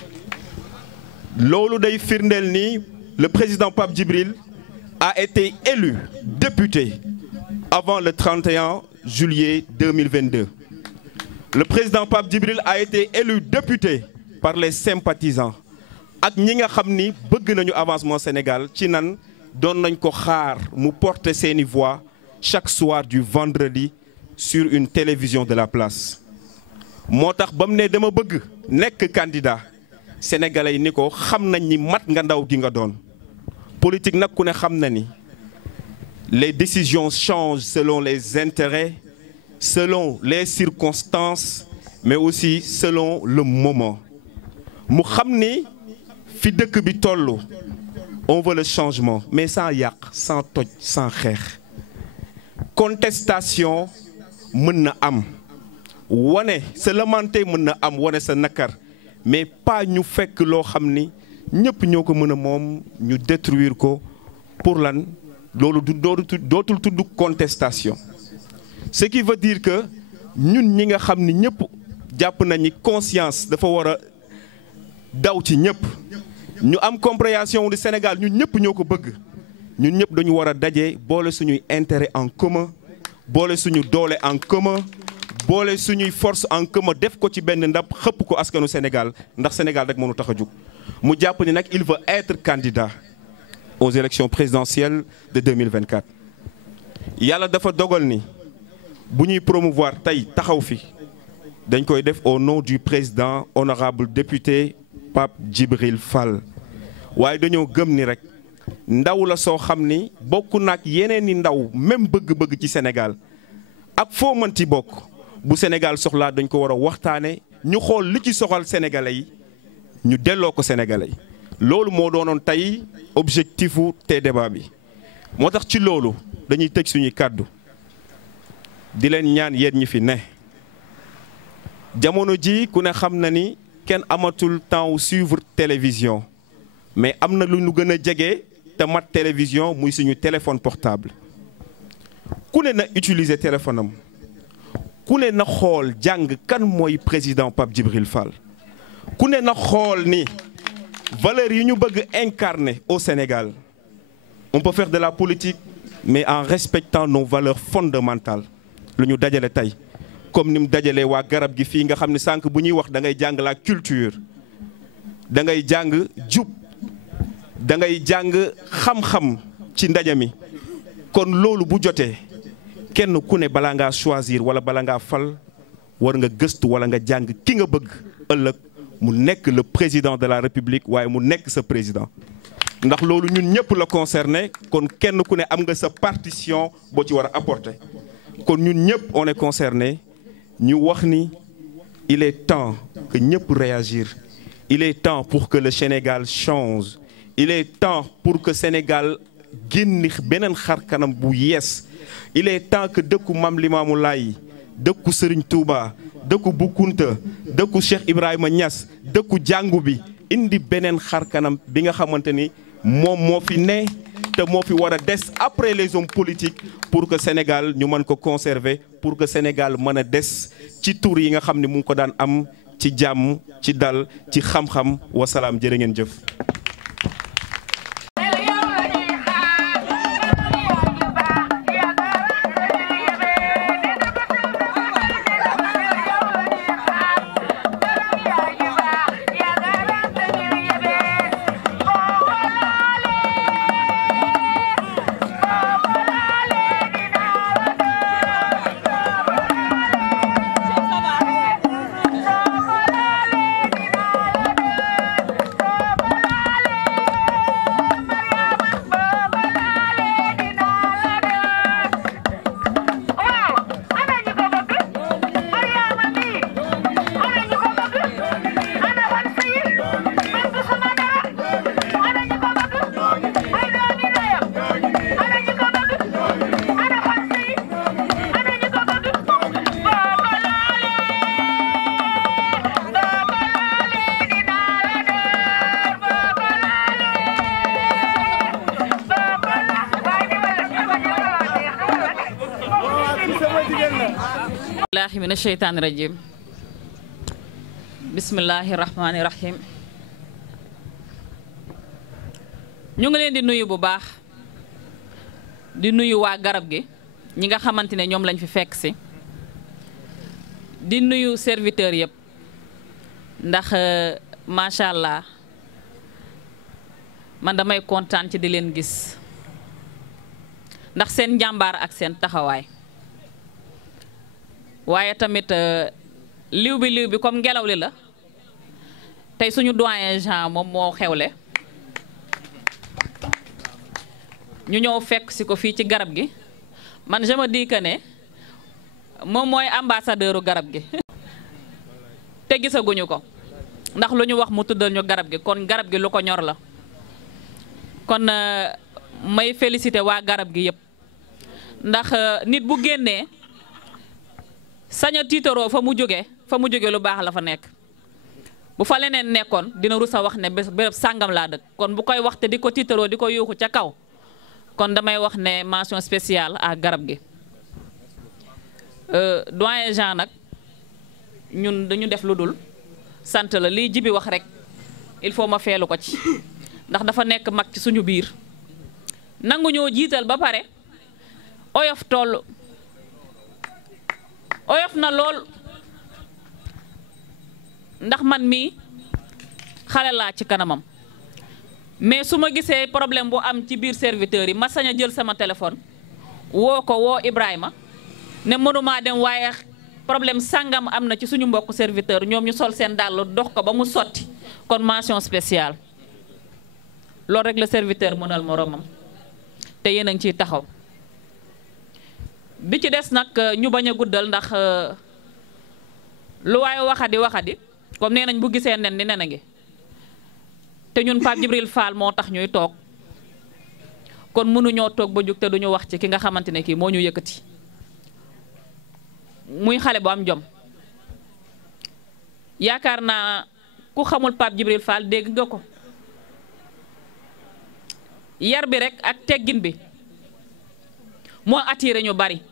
loolu day firndeel ni le président Pape Djibril a été élu député avant le 31 juillet 2022. Le président Pape Djibril a été élu député par les sympathisants ak ñi nga xam ni bëgg nañu avancement Sénégal ci nan doon nañ ko xaar mu porter seeni voix chaque soir du vendredi sur une télévision de la place. moo tax ba mu ne dama bëgg nekk candidat sénégalais yi ni ko xam nañ ni mat nga ndaw gi nga doon. politique nag ku ne xam na ni les décisions changent selon les intérêts, selon les circonstances, mais aussi selon le moment. mu xam ni fi dëkk bi tollu on veut le changement mais sans yàq sans toj sans xeex. contestation mën na am wane sa lamante mën na am wane sa nakar mais pas ñu fekk loo xam ni ñëpp ñoo ko mën a moom ñu détruire ko pour lan loolu du dootul tudd contestation. ce qui veut dire que ñun ñi nga xam ni ñëpp jàpp nañ ni conscience dafa war a daw ci ñëpp ñu am compréhension du Sénégal ñun ñëpp ñoo ko bëgg ñun ñëpp dañu war a daje boole suñuy intérêt en commun boole suñu doole en commun boole suñuy force en commun def ko ci benn ndab xëpp ko askanu Sénégal ndax Sénégal rek moo nu tax a jug. mu jàpp ni nag il veut être candidat aux élections présidentielles de 2024. yàlla dafa dogal ni bu ñuy promouvoir tey taxaw fi dañ koy def au nom du président honorable député Pape Djibril Fall waaye dañoo gëm ni rek ndaw la soo xam ni bokk nag yeneen i ndaw même bëgg-bëgg ci Sénégal ak foo mënti bokk bu Sénégal soxlaa dañ ko war a waxtaane ñu xool li ci soxal sénégalais yi ñu delloo ko sénégalais yi loolu moo doonoon tey objectifu te débat bi. moo tax ci loolu dañuy tëj suñuy kàddu di leen ñaan yéen ñi fi ne jamono ji ku ne xam na ni kenn amatul temps wu suivre télévision mais am na lu ñu gën a jege te mat télévision muy suñu téléphone portable. ku ne na utiliser téléphone am ku ne na xool jàng kan mooy président Pape Djibril Fall ku ne na xool ni valeurs yi ñu bëgg incarner au Sénégal. On peut faire de la politique mais en respectant nos valeurs fondamentales lu ñu dajale tey comme ni mu dajalee waa garab gi fii nga xam ne sànq bu ñuy wax da ngay jàng la culture da ngay jàng jub da ngay jàng xam-xam ci ndaje mi kon loolu bu jotee kenn ku ne balaa ngaa choisir wala balaa ngaa fal war nga gëstu wala nga jàng ki nga bëgg ëllëg mu nekk le président de la république waaye mu nekk sa président ndax loolu ñun ñëpp la concerné kon kenn ku ne am nga sa partition boo ci war a apporter kon ñun ñëpp on est concerné ñu wax ni il est temps que ñëpp réagir il est temps pour que le Sénégal change il est temps pour que Sénégal génn beneen xar kanam bu yees il est temps que dëkku Mame Limamou Laye dëkku Serigne Touba dëkku Bou Kounta dëkku Cheikh Ibrahima Niass dëkku jàngu bi indi beneen xar kanam bi nga xamante ni moom moo fi ne te moo fi war a des après les hommes politiques pour que Sénégal ñu mën ko conserver pour que Sénégal mën a des ci tur yi nga xam ne mu ngi ko daan am ci jàmm ci dal ci xam-xam wasalaam jërë ngeen jëf. billahi mina sheytaani rajim bismillahi rahmaani rahim ñu ngi leen di nuyu bu baax di nuyu waa garab gi ñi nga xamante ne ñoom lañ fi fekk si di nuyu serviteur yëpp ndax macha allah man damay kontaan ci di leen gis ndax seen njàmbaar ak seen taxawaay waaye tamit liw bi comme ngelaw li la tey suñu doyen Jean moom moo xewle ñu ñëw fekk si ko fii ci garab gi man je me dis que ne moom mooy ambassadeuru garab gi te gisaguñu ko ndax lu ñu wax mu tuddal ñu garab gi kon garab gi lu ko ñor la kon may féliciter waa garab gi yëpp ndax nit bu génnee sañ a tiitaroo fa mu jóge lu baax la fa nekk bu fa leneen nekkoon dina rus a wax ne béréb sàngam laa dëkk kon bu koy wax te di ko tiitaroo di ko yuuxu ca kaw kon damay wax ne mention spéciale à garab gi doyen Jean nag ñun dañu def lu dul sant la lii Jibi wax rek il faut ma feelu ko ci ndax dafa nekk mag ci suñu biir nangu ñoo jiital ba pare oyof toll oyof na lool ndax man mii xale laa ci kanamam mais su ma gisee problème bu am ci biir serviteurs yi ma sañ a jël sama téléphone woo Ibrahima ne mënumaa dem waaye problème sàngam am na ci suñu mbokk serviteur ñoom ñu sol seen dàll dox ko ba mu sotti kon mention spéciale loolu rek la serviteur mënal moroomam te yéen a ngi ciy taxaw bi ci des nag ñu bañ a guddal ndax lu waaye waxadi comme nee nañ bu gisee nen di nen a ngi te ñun Pape Djibril Fall moo tax ñuy toog kon mënuñoo toog ba jug te duñu wax ci ki nga xamante ne kii moo ñu yëkkati muy xale bu am jom yaakaar naa ku xamul Pape Djibril Fall dégg nga ko yar bi rek ak teggin bi moo attiré ñu bari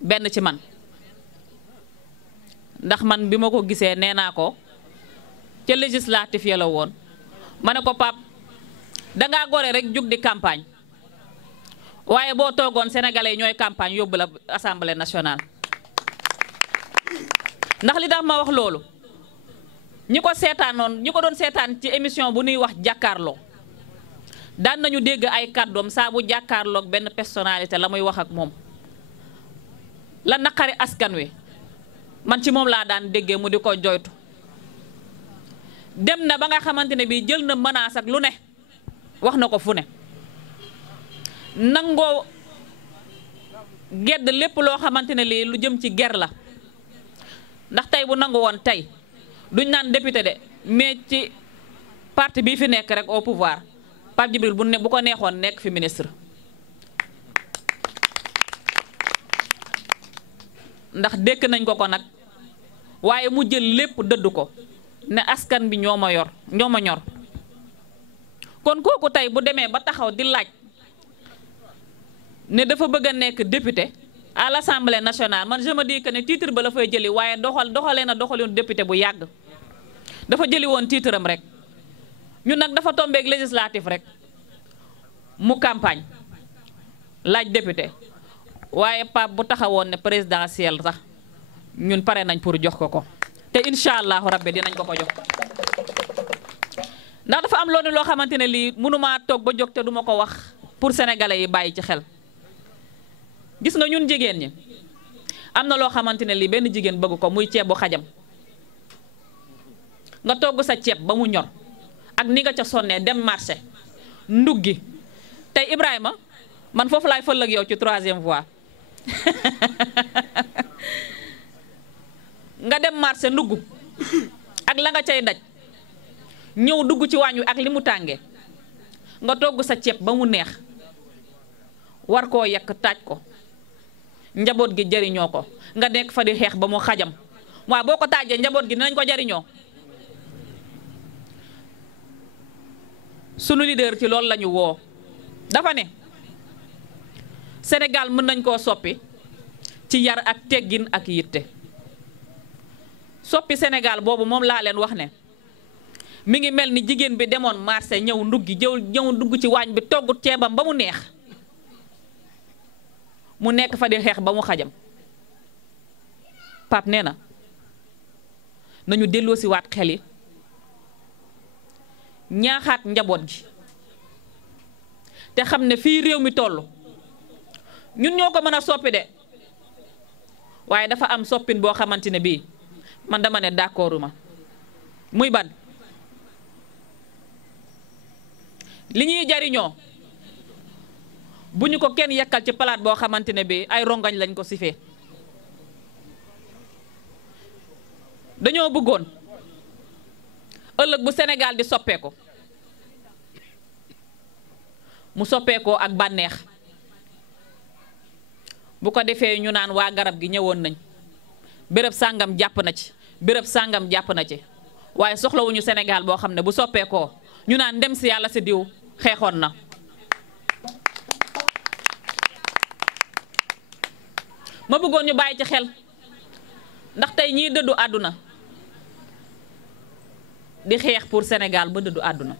benn ci man ndax man bi ma ko gisee nee naa ko ca législatif ya la woon ma ne ko Pape dangaa gore rek jug di campagne waaye boo toogoon sénégalais ñooy campagne yóbbu la assemblée nationale ndax li tax ma wax loolu ñi ko seetaanoon ñi ko doon seetaan ci émission bu nuy wax jàkkaarloo daan nañu dégg ay kàddoom saa bu jàkkaarloog benn personnalité la muy wax ak moom la naqari askan wi man ci moom laa daan déggee mu di ko joytu dem na ba nga xamante ne bii jël na menace ak lu ne wax na ko fu ne nangoo gedd lépp loo xamante ne lii lu jëm ci ger la ndax tey bu nangu woon tey duñ naan député de mais ci parti bii fi nekk rek au pouvoir Pape Djibril bu ko neexoon nekk fi ministre ndax dékk nañ ko nag waaye mu jël lépp dëdd ko ne askan bi ñoo ma ñor kon kooku tey bu demee ba taxaw di laaj ne dafa bëgg a nekk député à l'Assemblée nationale man je me dis que ne titre ba la fay jëli waaye doxalee na doxaloon député bu yàgg dafa jëli woon titre am rek ñun nag dafa tombeek législatif rek mu campagne laaj député waaye Pape bu taxawoon ne présidentiel sax ñun pare nañ pour jox ko te incha allahu rabbi dinañ ko jox ndax dafa am loolu loo xamante ne lii mënumaa toog ba jóg te duma ko wax pour sénégalais yi bàyyi ci xel gis nga ñun jigéen ñi am na loo xamante ne lii benn jigéen bëgg ko muy ceeb bu xajam nga togg sa ceeb ba mu ñor ak ni nga ca sonnee dem marché nduggi tey Ibrahima man foofu laay fël ak yow ci 3e voie nga dem marché ndugg ak la nga cay daj ñëw dugg ci waañ wi ak li mu tàngee nga togg sa ceeb ba mu neex war koo yekk taaj ko njaboot gi jariñoo ko nga nekk fa di xeex ba mu xajam waaw boo ko taajee njaboot gi dinañ ko jariñoo sunu leader ci loolu lañu woo dafa ne Sénégal mën nañ koo soppi ci yar ak teggin ak yitte soppi Sénégal boobu moom laa leen wax ne mi ngi mel ni jigéen bi demoon marché ñëw nduggi ñëw dugg ci waañ bi togg ceebam ba mu neex mu nekk fa di xeex ba mu xajam Pape nee na nañu delloosi waat xel yi ñaaxaat njaboot gi te xam ne fii réew mi toll ñun ñoo ko mën a soppi de waaye dafa am soppin boo xamante ne bii man dama ne d'accorduma muy ban li ñuy jariñoo bu ñu ko kenn yekkal ci palaat boo xamante ne bii ay rongañ lañ ko sifee dañoo bëggoon ëllëg bu Sénégal di soppeeku mu soppeekoo ak bànneex bu ko defee ñu naan waa garab gi ñëwoon nañ béréb sàngam jàpp na ci béréb sàngam jàpp na ci waaye soxlawuñu Sénégal boo xam ne bu soppeekoo ñu naan ndem si yàlla si diw xeexoon na ma bëggoon ñu bàyyi ci xel ndax tey ñii dëddu àdduna di xeex pour Sénégal ba dëddu àdduna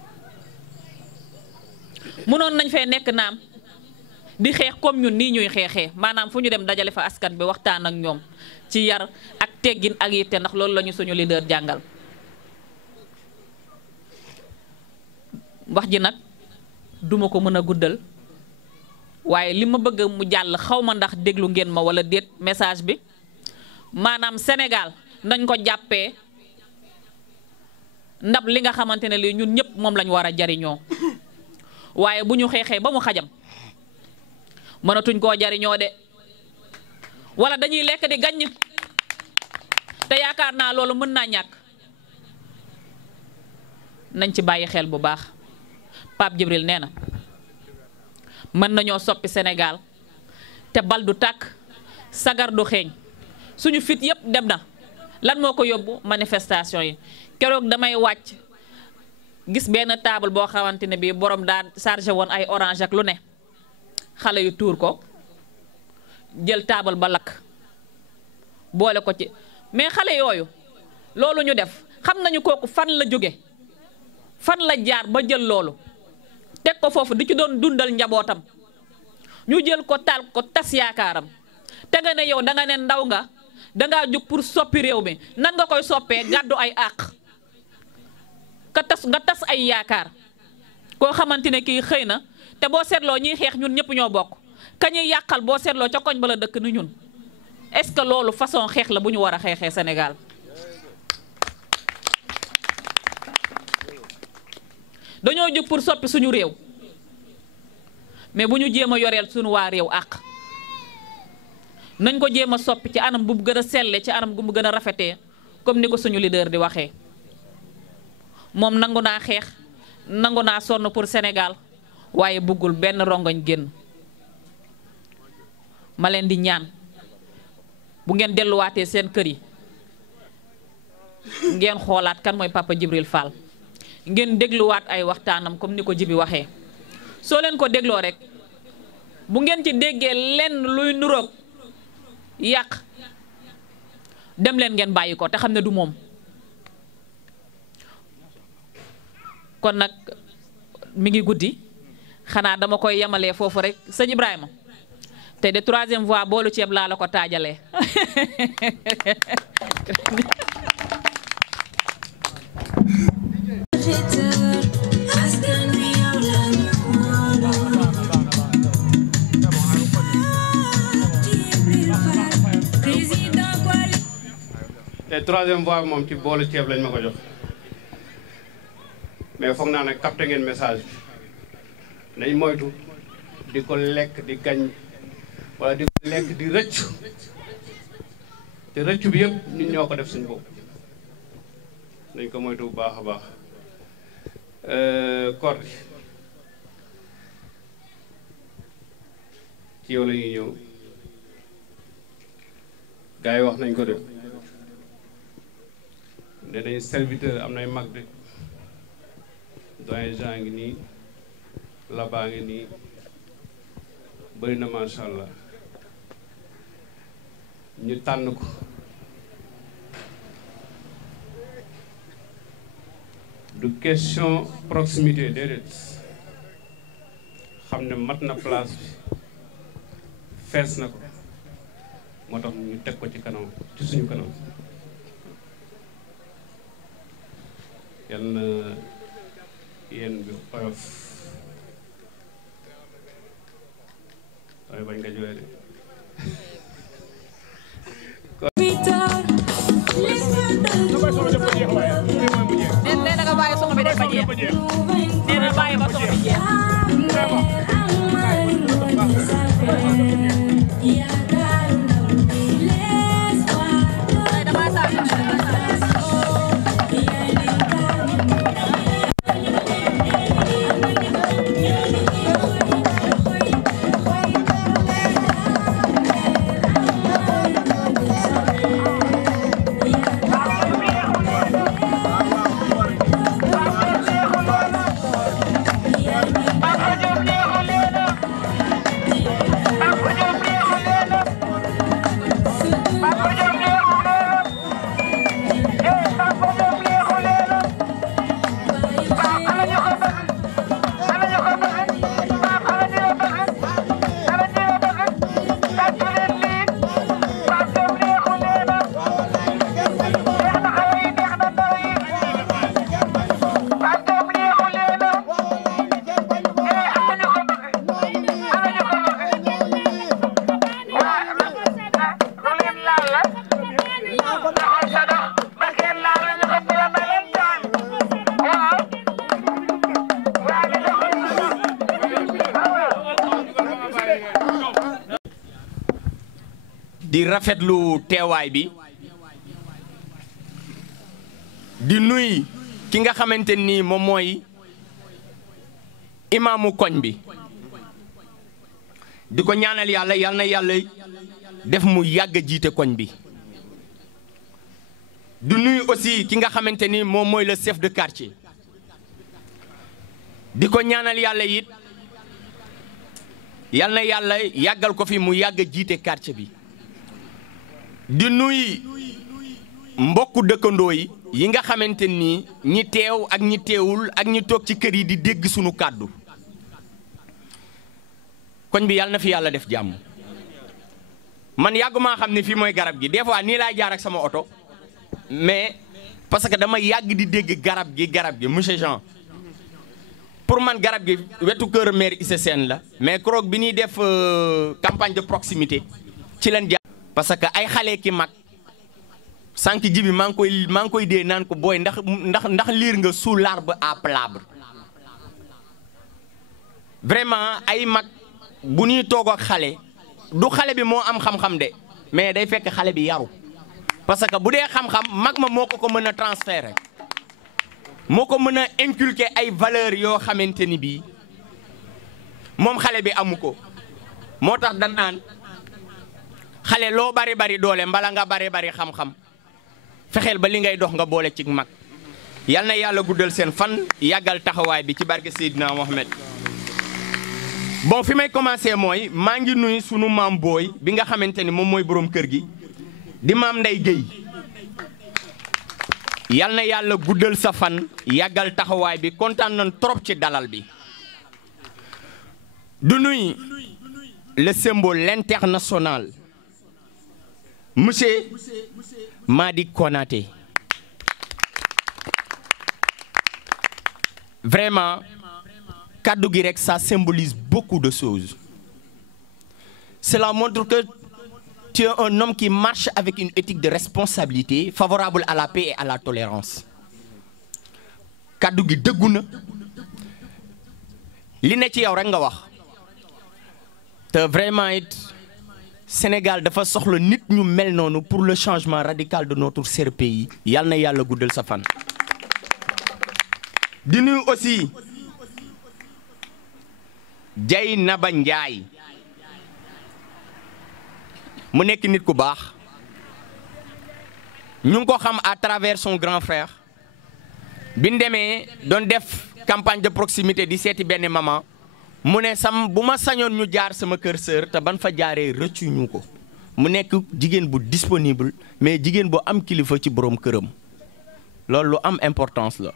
mënoon nañ fee nekk naam di xeex comme ñun nii ñuy xeexee maanaam fu ñu dem dajale fa askan bi waxtaan ak ñoom ci yar ak teggin ak yitte ndax loolu lañu suñu leader jàngal wax ji nag duma ko mën a guddal waaye li ma bëgg mu jàll xaw ma ndax déglu ngeen ma wala déet message bi maanaam Sénégal nañ ko jàppee ndab li nga xamante ne lii ñun ñëpp moom lañ war a jariñoo waaye bu ñu xeexee ba mu xajam mënatuñ koo jariñoo de wala dañuy lekk di gaññ te yaakaar naa loolu mën naa ñàkk nañ ci bàyyi xel bu baax Pape Djibril nee na mën nañoo soppi Sénégal te bal du tàkk sagar du xeeñ suñu fit yëpp dem na lan moo ko yóbbu manifestation yi keroog damay wàcc gis benn table boo xamante ne bii borom daa chargé woon ay orange ak lu ne xale yu tuur ko jël table ba lakk boole ko ci mais xale yooyu loolu ñu def xam nañu kooku fan la jóge fan la jaar ba jël loolu teg ko foofu di ci doon dundal njabootam ñu jël ko taal ko tas yaakaaram te nga ne yow da nga ne ndaw nga dangaa jóg pour soppi réew mi nan nga koy soppee gàddu ay àq nga tas ay yaakaar koo xamante ne kii xëy na te boo seetloo ñiy xeex ñun ñëpp ñoo bokk ka ñuy yàqal boo seetloo ca koñ ba la dëkk ni ñun est-ce que loolu façon xeex la bu ñu war a xeexee Sénégal. dañoo jóg pour soppi suñu réew mais bu ñu jéem a yoreel suñu waa réew àq nañ ko jéem a soppi ci anam bu mu gën a selle ci anam bu mu gën a rafetee comme ni ko suñu leader di waxee moom nangu naa xeex nangu naa sonn pour Sénégal waaye buggul benn rongoñ génn. ma leen di ñaan bu ngeen delluwaatee seen kër yi ngeen xoolaat kan mooy Papa Djibril Fall ngeen dégluwaat ay waxtaanam comme ni ko Jibi waxee soo leen ko dégloo rek bu ngeen ci déggee lenn luy nuroog yàq dem leen ngeen bàyyi ko te xam ne du moom. kon nag mi ngi guddi xanaa dama koy yemalee foofu rek sëñ Ibrahima te de troisième voie boolu ceeb laa la ko taajalee. te troisième voie moom ci boolu ceeb lañ ma ko jox mais foog naa ne capté ngeen message bi nañ moytu di ko lekk di gañ wala di ko lekk di rëccu te rëccu bi yëpp ñun ñoo ko def suñu bopp nañ ko moytu bu baax a baax. Kor ci yow la ñuy ñëw gars yi wax nañ ko de ne dañ serviteur am nay mag de doyen Jean ngi nii Laba ngi nii bëri na macha allah ñu tànn ko du question proximité déedéet xam ne mat na place bi fees na ko moo tax ñu teg ko ci kanam ci suñu kanam yal na yéen bi oyof waaye bañ nga jooy de nee na nga bàyyi soxna bi def ba jeex nee na bàyyi ba soxna bi jeex. di rafetlu teewaay bi di nuy ki nga xamante ni moom mooy imaamu koñ bi di ko ñaanal yàlla yal na yàlla def mu yàgg a jiite koñ bi di nuy aussi ki nga xamante ni moom mooy le chef de quartier di ko ñaanal yàlla it yal na yàlla yàggal ko fi mu yàgg a jiite quartier bi di nuy mbokku dëkkandoo yi nga xamante ni ñi teew ak ñi teewul ak ñi toog ci kër yi di dégg sunu kàddu koñ bi yàlla na fi yàlla def jàmm man yàggumaa xam ne fii mooy garab gi des fois nii laay jaar ak sama oto mais parce que dama yàgg di dégg garab gi monsieur Jean pour man garab gi wetu kër maire Issa Sène la mais kroog bi ñuy def campagne de proximité ci leen jaar parce que ay xale ki mag sànq ji bi maa ngi koy dee naan ko booy ndax liir nga sous l'arbre à palabre vraiment ay mag bu ñuy toog ak xale du xale bi moo am xam-xam de mais day fekk xale bi yaru parce que bu dee xam-xam mag ma moo ko mën a transférer moo ko mën a inculquer ay valeurs yoo xamante ni bii moom xale bi amu ko moo tax dan naan xale loo bari doole mbala nga bari xam-xam fexeel ba li ngay dox nga boole ci mag yal na yàlla guddal seen fan yàggal taxawaay bi ci barke Seydina Mohamed. bon fi may commencer mooy maa ngi nuyu sunu maam booy bi nga xamante ni moom mooy borom kër gi di maam Ndey Guèye yal na yàlla guddal sa fan yàggal taxawaay bi kontaan nañ trop ci dalal bi. du nuyu le symbole l'international monsieur Madi Konaté vraiment kaddu gi rek ça symbolise beaucoup de choses. Cela montre que tu es un homme qui marche avec une éthique de responsabilité favorable à la paix et à la tolérance. kaddu gi dëggu na li ne ci yow rek nga wax te vraiment it Sénégal dafa soxla nit ñu mel noonu pour le changement radical de notre cher pays yal na yàlla guddal sa fan. di nuyu aussi Dieynaba Ndiaye mu nekk nit ku baax ñu ngi ko xam à travers son grand frère bi ñu demee doon def campagne de proximité di seeti benn maman mu ne bu ma sañoon ñu jaar sama kër sœur te ban fa jaaree rëccu ñu ko mu nekk jigéen bu disponible mais jigéen bu am kilifa ci borom këram loolu lu am importance la.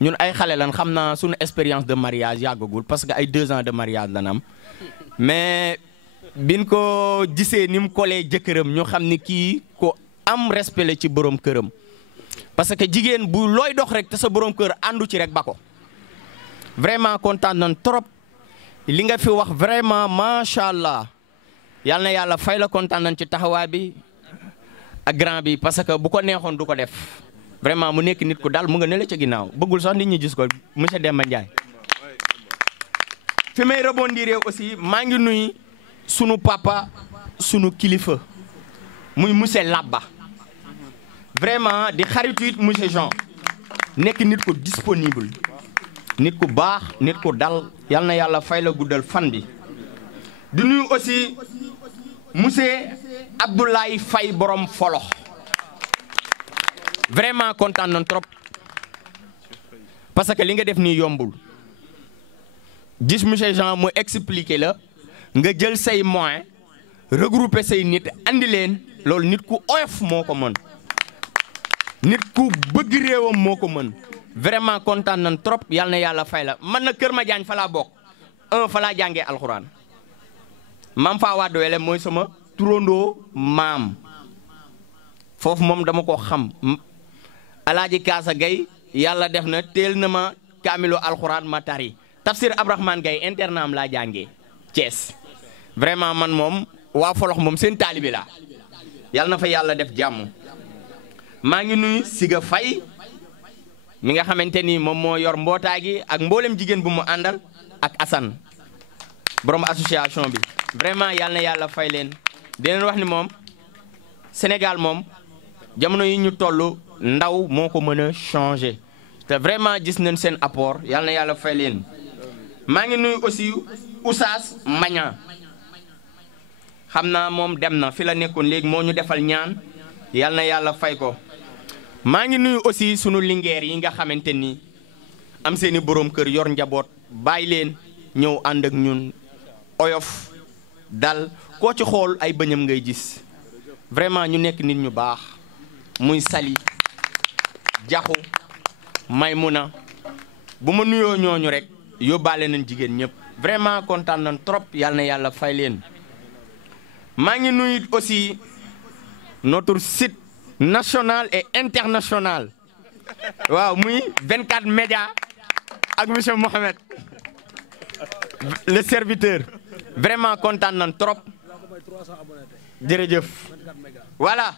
ñun ay xale lan xam naa suñu expérience de mariage yàggagul parce que ay 2 ans de mariage lan am mais biñ ko gisee ni mu kolee jëkkëram ñu xam ni kii ko am respect la ci borom këram parce que jigéen bu looy dox rek te sa borom kër àndu ci rek ba ko vraiment kontaan nañ trop li nga fi wax vraiment macha allah yal na yàlla fay la kontaan nañ ci taxawaay bi ak grand bi parce que bu ko neexoon du ko def. vraiment mu nekk nit ku daal mu nga ne la ca ginnaaw bëggul sax nit ñi gis ko monsieur Demba Ndiaye. fi may rebondir aussi maa ngi nuyu sunu papa sunu kilifa muy monsieur Labba vraiment di xaritu it monsieur Jean nekk nit ku disponible nit ku baax nit ku dal yal na yàlla fay la guddal fan bi. di nuyu aussi monsieur Abdoulaye Faye borom Folox. vraiment kontaan nañ trop parce que li nga def nii yombul gis monsieur Jean mu expliquer la nga jël say moyens regrouper say nit andi leen loolu nit ku oyof moo ko mën nit ku bëgg réewam moo ko mën vraiment kontaan nañ trop yal na yàlla fay la man na Kër Madiagne fa laa bokk fa laa jàngee alxuraan maam faa wadd wele mooy sama turandoo maam foofu moom dama ko xam. Alaaji Kaasa Gay yàlla def na teel na ma kaamilo alxuraan ma tari tafsir Abrahman Gay internat laa jàngee Thiès vraiment man moom waa Folox moom seen taalibi laa yàlla na fa yàlla def jàmm. maa ngi nuyu Siga Faye mi nga xamante ni moom moo yor mbootaay gi ak mboolem jigéen bu mu àndal ak Assane borom association bi vraiment yàlla na yàlla fay leen di leen wax ni moom Sénégal moom jamono yi ñu toll. ndaw moo ko mën a changer te vraiment gis nañ seen apport yal na yàlla fay leen. maa ngi nuyu aussi Oustaz Magnan xam naa moom dem na fi la nekkoon léegi moo ñu defal ñaan yal na yàlla fay ko. maa ngi nuyu aussi sunu lingeer yi nga xamante ni am seeni borom kër yor njaboot bàyyi leen ñëw ànd ak ñun oyof dal koo ci xool ay bëñam ngay gis vraiment ñu nekk nit ñu baax muy Sali Jaxu Maymuna bu ma nuyoo ñooñu rek yóbbaale nañ jigéen ñëpp vraiment kontaan nañ trop yal na yàlla fay leen. maa ngi nuyu aussi notre site national et international waaw muy 24 médias ak monsieur Mohamed le serviteur vraiment kontaan nañ trop jërëjëf voilà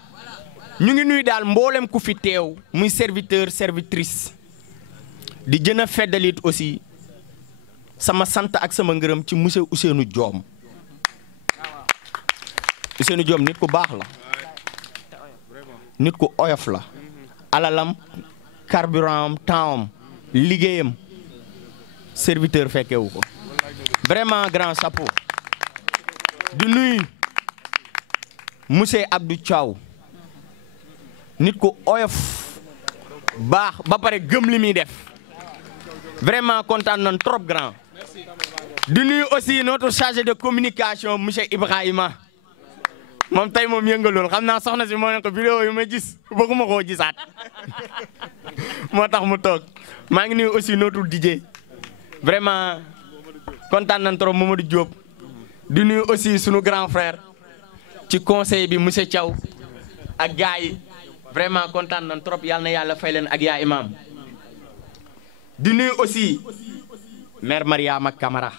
ñu ngi nuy daal mboolem ku fi teew muy serviteur servitrice di gën a feddalit aussi sama sant ak sama ngërëm ci monsieur Ousseynou Diom Ousseynou Diom nit ku baax la nit ku oyof la alalam carburant am temps am liggéeyam serviteur fekkewu ko vraiment grand chapeau di nuyu monsieur Abdou Thiaw nit ku oyof baax ba pare gëm li muy def vraiment kontaan nañ trop grand di nuyu aussi notre chargé de communication monsieur Ibrahima moom tey moom yëngalool xam naa soxna si moo ne ko vidéo yu ma gis bëgguma koo gisaat moo tax mu toog maa ngi nuyu aussi notre DJ vraiment kontaan nañ trop Mamadou Diop di nuyu aussi sunu grand frère ci conseil bi monsieur Thiaw ak gars yi vraiment kontaan nañ trop yàlla na yàlla fay leen ak yaa imam di nuyu aussi mère Mariama Camara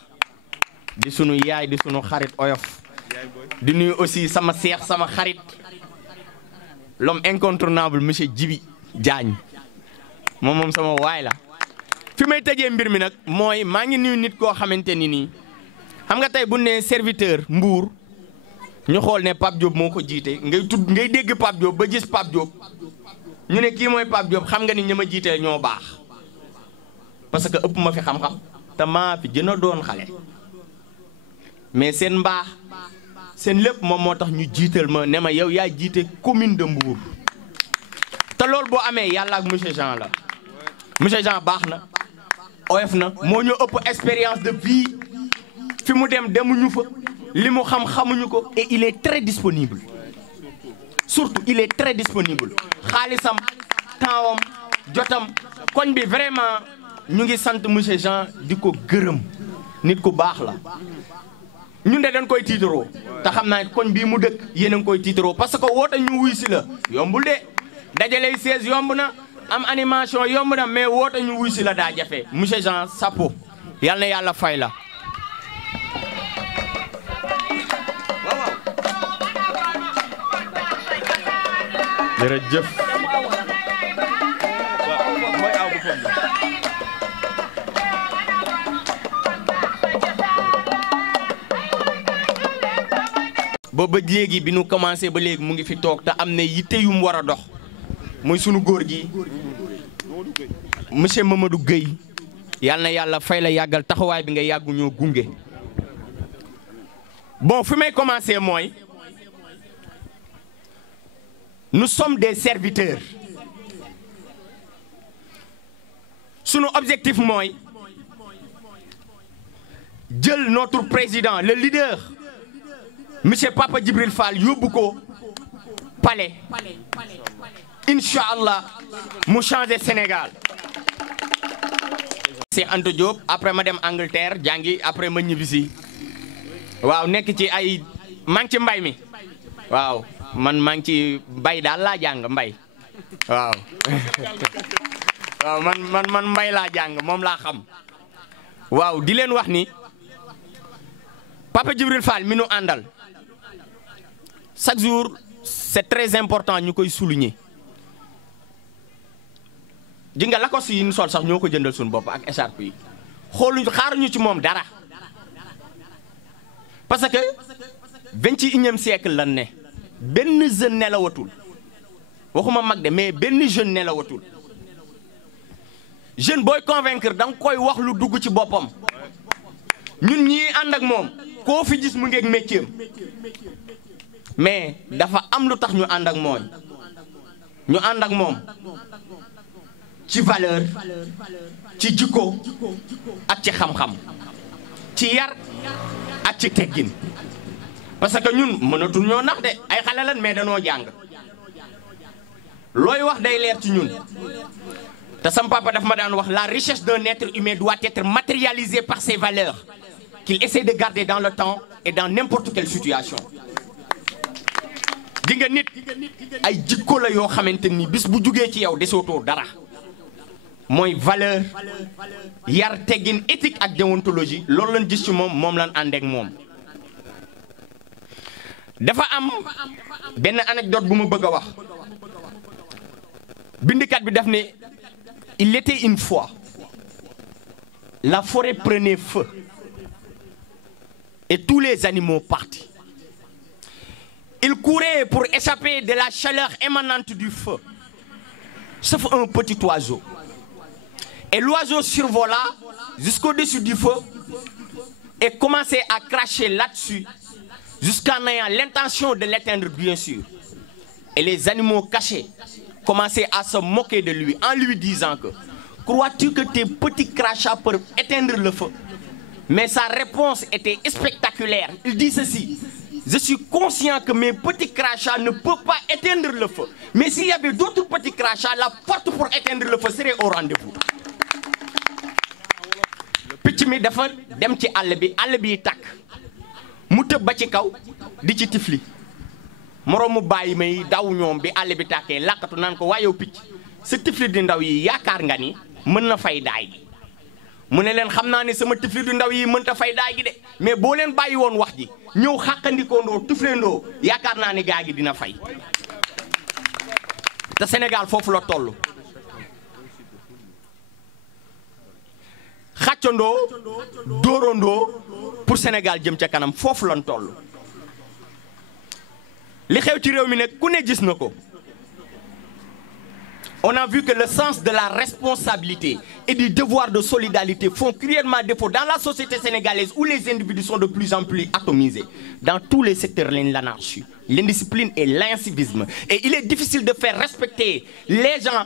di sunu yaay di sunu xarit oyof di nuyu aussi sama seex sama xarit l'homme incontournable monsieur Djibi Diagne moom sama waay la fi may tëjee mbir mi nag mooy maa ngi nuyu nit koo xamante ni nii xam nga tey bu ne serviteur Mbour ñu xool ne Pape Diop moo ko jiite ngay dégg Pape Diop ba gis Pape Diop ñu ne kii mooy Pape Diop xam nga ni ña ma jiite ñoo baax parce que ëpp ma fi xam-xam te maa fi gën a doon xale mais seen mbaax seen lépp moom moo tax ñu jiital ma ne ma yow yaa jiite commune de Mbour te loolu boo amee yàlla ak monsieur Jean la monsieur Jean baax na oyof na moo ñu ëpp expérience de vie fi mu dem demuñu fa li mu xam xamuñu ko et il est très disponible surtout il est très disponible xaalisam tempsam jotam koñ bi vraiment ñu ngi sant monsieur Jean di ko gërëm nit ku baax la ñun de dañ koy tiitaroo te xam naa koñ bii mu dëkk yéen a ngi koy tiitaroo parce que woote ñu wuy si la yombul de dajaley 16 yomb na am animation yomb na mais woote ñu wuy si la daa jafe monsieur Jean Sapo yal na yàlla fay la. jërëjëf. ba léegi bi nu commencé ba léegi mu ngi fi toog te am na yitte yu mu war a dox muy sunu góor gi monsieur Mamadou Gueye yal na yàlla fay la yàggal taxawaay bi nga yàggu ñoo gunge. bon fi may commencé mooy nous sommes des serviteurs sunu objectif mooy jël notre président le leader monsieur Papa Djibril Fall yóbbu ko palais incha allah mu changer Sénégal. c'est Anta Diop après ma dem Angleterre jàngi après ma ñibbisi waaw nekk ci ay maa ngi ci mbay mi waaw man maa ngi ci mbay daal laa jàng mbay waaw waaw man mbay laa jàng moom laa xam waaw di leen wax ni Papa Djibril Fall mi nu àndal chaque jour c'est très important ñu koy souligner ji nga Lacoste yi ñu sol sax ñoo ko jëndal suñu bopp ak écharpe yi xooluñu xaaruñu ci moom dara parce que 21e siècle lan ne benn jeune nelawatul waxuma mag de mais benn jeune nelawatul jeune booy convaincre da nga koy wax lu dugg ci boppam ñun ñii ànd ak moom koo fi gis mu ngeeg métier mais dafa am lu tax ñu ànd ak mooy ñu ànd ak moom ci valeur ci jikko ak ci xam-xam ci yar ak ci teggin parce que ñun mënatul ñoo nax de ay xale lan mais danoo jàng looy wax day leer ci ñun te sam papa daf ma daan wax la richesse d'un être humain doit être matérialisée par ses valeurs qu'il essaie de garder dans le temps et dans n'importe quelle situation. di nga nit ay jikko la yoo xamante ni bis bu jugee ci yow desootoo dara mooy valeur yar teggin éthique ak déontologie loolu lañ gis ci moom lañ ànd ak moom. dafa am benn anecdote bu ma bëgg a wax bindikat bi daf ne il était une fois la forêt prenait feu et tous les animaux partis. Il courait pour échapper de la chaleur émanante du feu, sauf un petit oiseau. Et l'oiseau survola jusqu'au-dessus du feu et commençait à cracher là-dessus jusqu'en ayant l'intention de l'éteindre, bien sûr. Et les animaux cachés commençaient à se moquer de lui en lui disant que « Crois-tu que tes petits crachats peuvent éteindre le feu ?» Mais sa réponse était spectaculaire. Il dit ceci: « Je suis conscient que mes petits crachats ne peuvent pas éteindre le feu. Mais s'il y avait d'autres petits crachats, la porte pour éteindre le feu serait au rendez-vous. » picc mi dafa dem ci àll bi tàkk mu tëb ba ci kaw di ci tifli moroomu bàyyi may daw ñoom bi àll bi tàkkee làkkatu naan ko waaye yow picc sa tifli di ndaw yi yaakaar nga ni mën na fay daay gi mu ne leen xam naa ne sama tifli di ndaw yi mënta fay daay gi de mais boo leen bàyyi woon wax ji ñëw xàqandikoondoo tifleendoo yaakaar naa ne gaa gi dina fay te Sénégal foofu la toll. xàccandoo dóorandoo pour Sénégal jëm ca kanam foofu lañ toll li xew ci réew mi nag ku ne gis na ko. On a vu que le sens de la responsabilité et du devoir de solidarité font cruellement défaut dans la société sénégalaise où les individus sont de plus en plus atomisés. Dans tous les secteurs, l'anarchie, l'indiscipline et l'incivisme. Et il est difficile de faire respecter les gens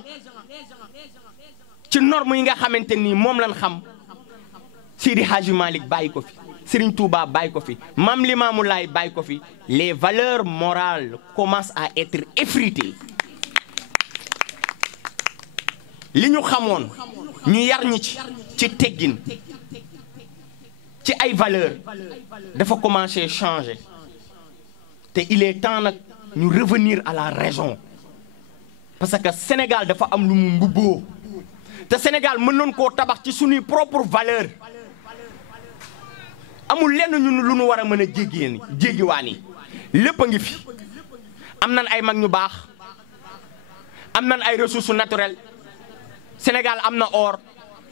ci normes yi nga xamante ni moom lañ xam. Seydi Hadji Malick bàyyi ko fi, Serigne Touba bàyyi ko fi, Mame Limamou Laye bàyyi ko fi. Les valeurs morales commencent à être effritées. li ñu xamoon ñu yar ñi ci teggin ci ay valeurs dafa commencer changer te il est temps nag ñu revenir à la raison parce que Sénégal dafa am lu mu mbubboo te Sénégal mën nañ koo tabax ci suñuy propre valeur amul lenn ñun lu ñu war a mën a jéggiwaani lépp a ngi fi am nañ ay mag ñu baax am nañ ay ressources naturelles. Sénégal am na or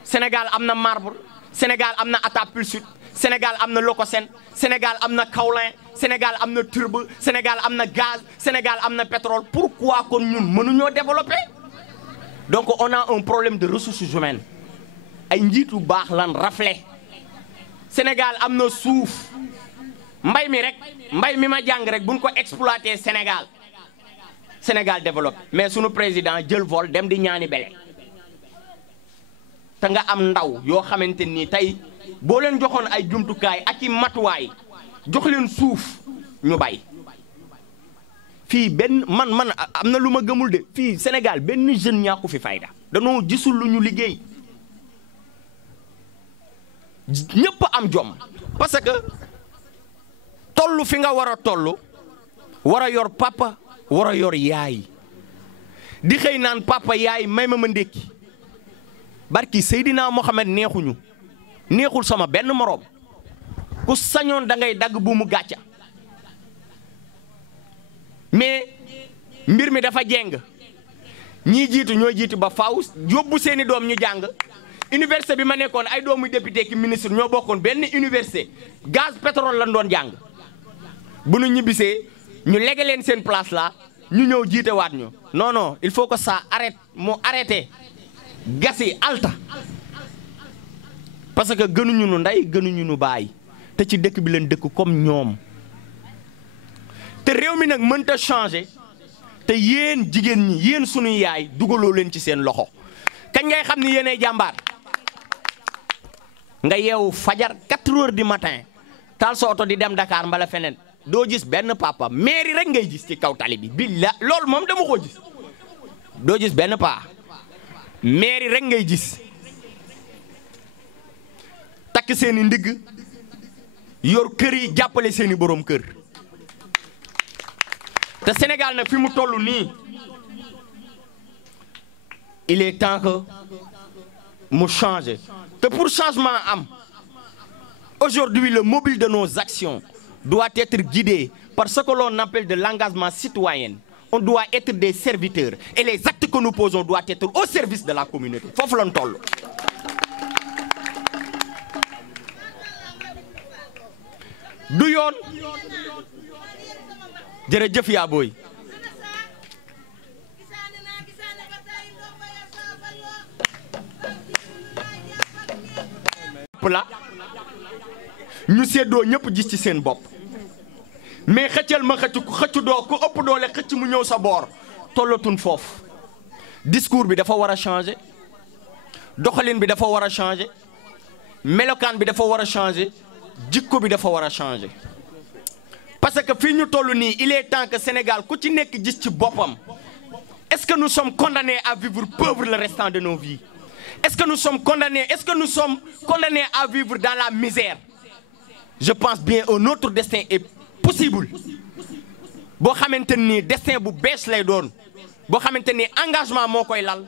Sénégal am na marbre Sénégal am na atapulsite Sénégal am na lococène Sénégal am na kaolin Sénégal am na turbe Sénégal am na gaz Sénégal am na pétrole pourquoi kon ñun mënuñoo développer. Donc on a un problème de ressources humaines ay njiitu baax lan rafle Sénégal am na suuf mbay mi ma jàng rek buñ ko exploiter Sénégal développe mais sunu président jël vol dem di ñaani bele. te nga am ndaw yoo xamante ni tey boo leen joxoon ay jumtukaay ak i matuwaay jox leen suuf ñu bay fii benn man am na lu ma gëmul de fii Sénégal benn jeune ñàkku fi fayda danoo gisul lu ñu liggéey ñëpp am jom parce que tollu fi nga war a toll war a yor papa war a yor yaay di xëy naan papa yaay may ma ndékki barki Seydina Mohamed neexul sama benn moroom ku sañoon da ngay dagg bu mu gàcca mais mbir mi dafa jeng ñii jiitu ñooy jiitu ba faaw yóbbu seeni doom ñu jàng université bi ma nekkoon ay doomu député ki ministre ñoo bokkoon benn université gaz pétrole lañ doon jàng bu nu ñibbisee ñu lege leen seen place là ñu ñëw jiite waat ñu non il faut que ça arrête mu arrêté gasi alta parce que gënuñu nu ndey gënuñu nu baay te ci dëkk bi leen dëkk comme ñoom te réew mi nag mënta changer te yéen jigéen ñi yéen sunuy yaay dugaloo leen ci seen loxo kañ ngay xam ni yéenay jàmbaar nga yeewu fajar 4 heures du matin taal sa oto di dem Dakar mbala feneen doo gis benn papa mairie rek ngay gis ci kaw tali bi billa loolu moom dama ko gis doo gis benn paa mairie rek ngay gis takk seeni ndigg yor kër yi jàppale seeni boroom kër te Sénégal nag fi mu toll nii il est temps que mu changer te pour changement am aujourd'hui le mobile de nos actions doit être guidé par ce que l'on appelle de l'engagement citoyen. On doit être des serviteurs et les actes que nous posons doivent être au service de la communauté foofu lañ toll. du yoon jërëjëf yaa booy la ñu seddoo ñëpp gis ci seen bopp mais xëccal ma xëccu doo ku ëpp doole xëcc mu ñëw sa boor tollatun foofu discours bi dafa war a changer doxalin bi dafa war a changer melokaan bi dafa war a changer jikko bi dafa war a changer parce que fii ñu toll nii il est temps que Sénégal ku ci nekk gis ci boppam est-ce que nous sommes condamnés à vivre pauvres le restant de nos vies est-ce que nous sommes condamnés à vivre dans la misère? Je pense bien un autre destin est possible boo xamante ni destin bu bees lay doon boo xamante ni engagement moo koy lal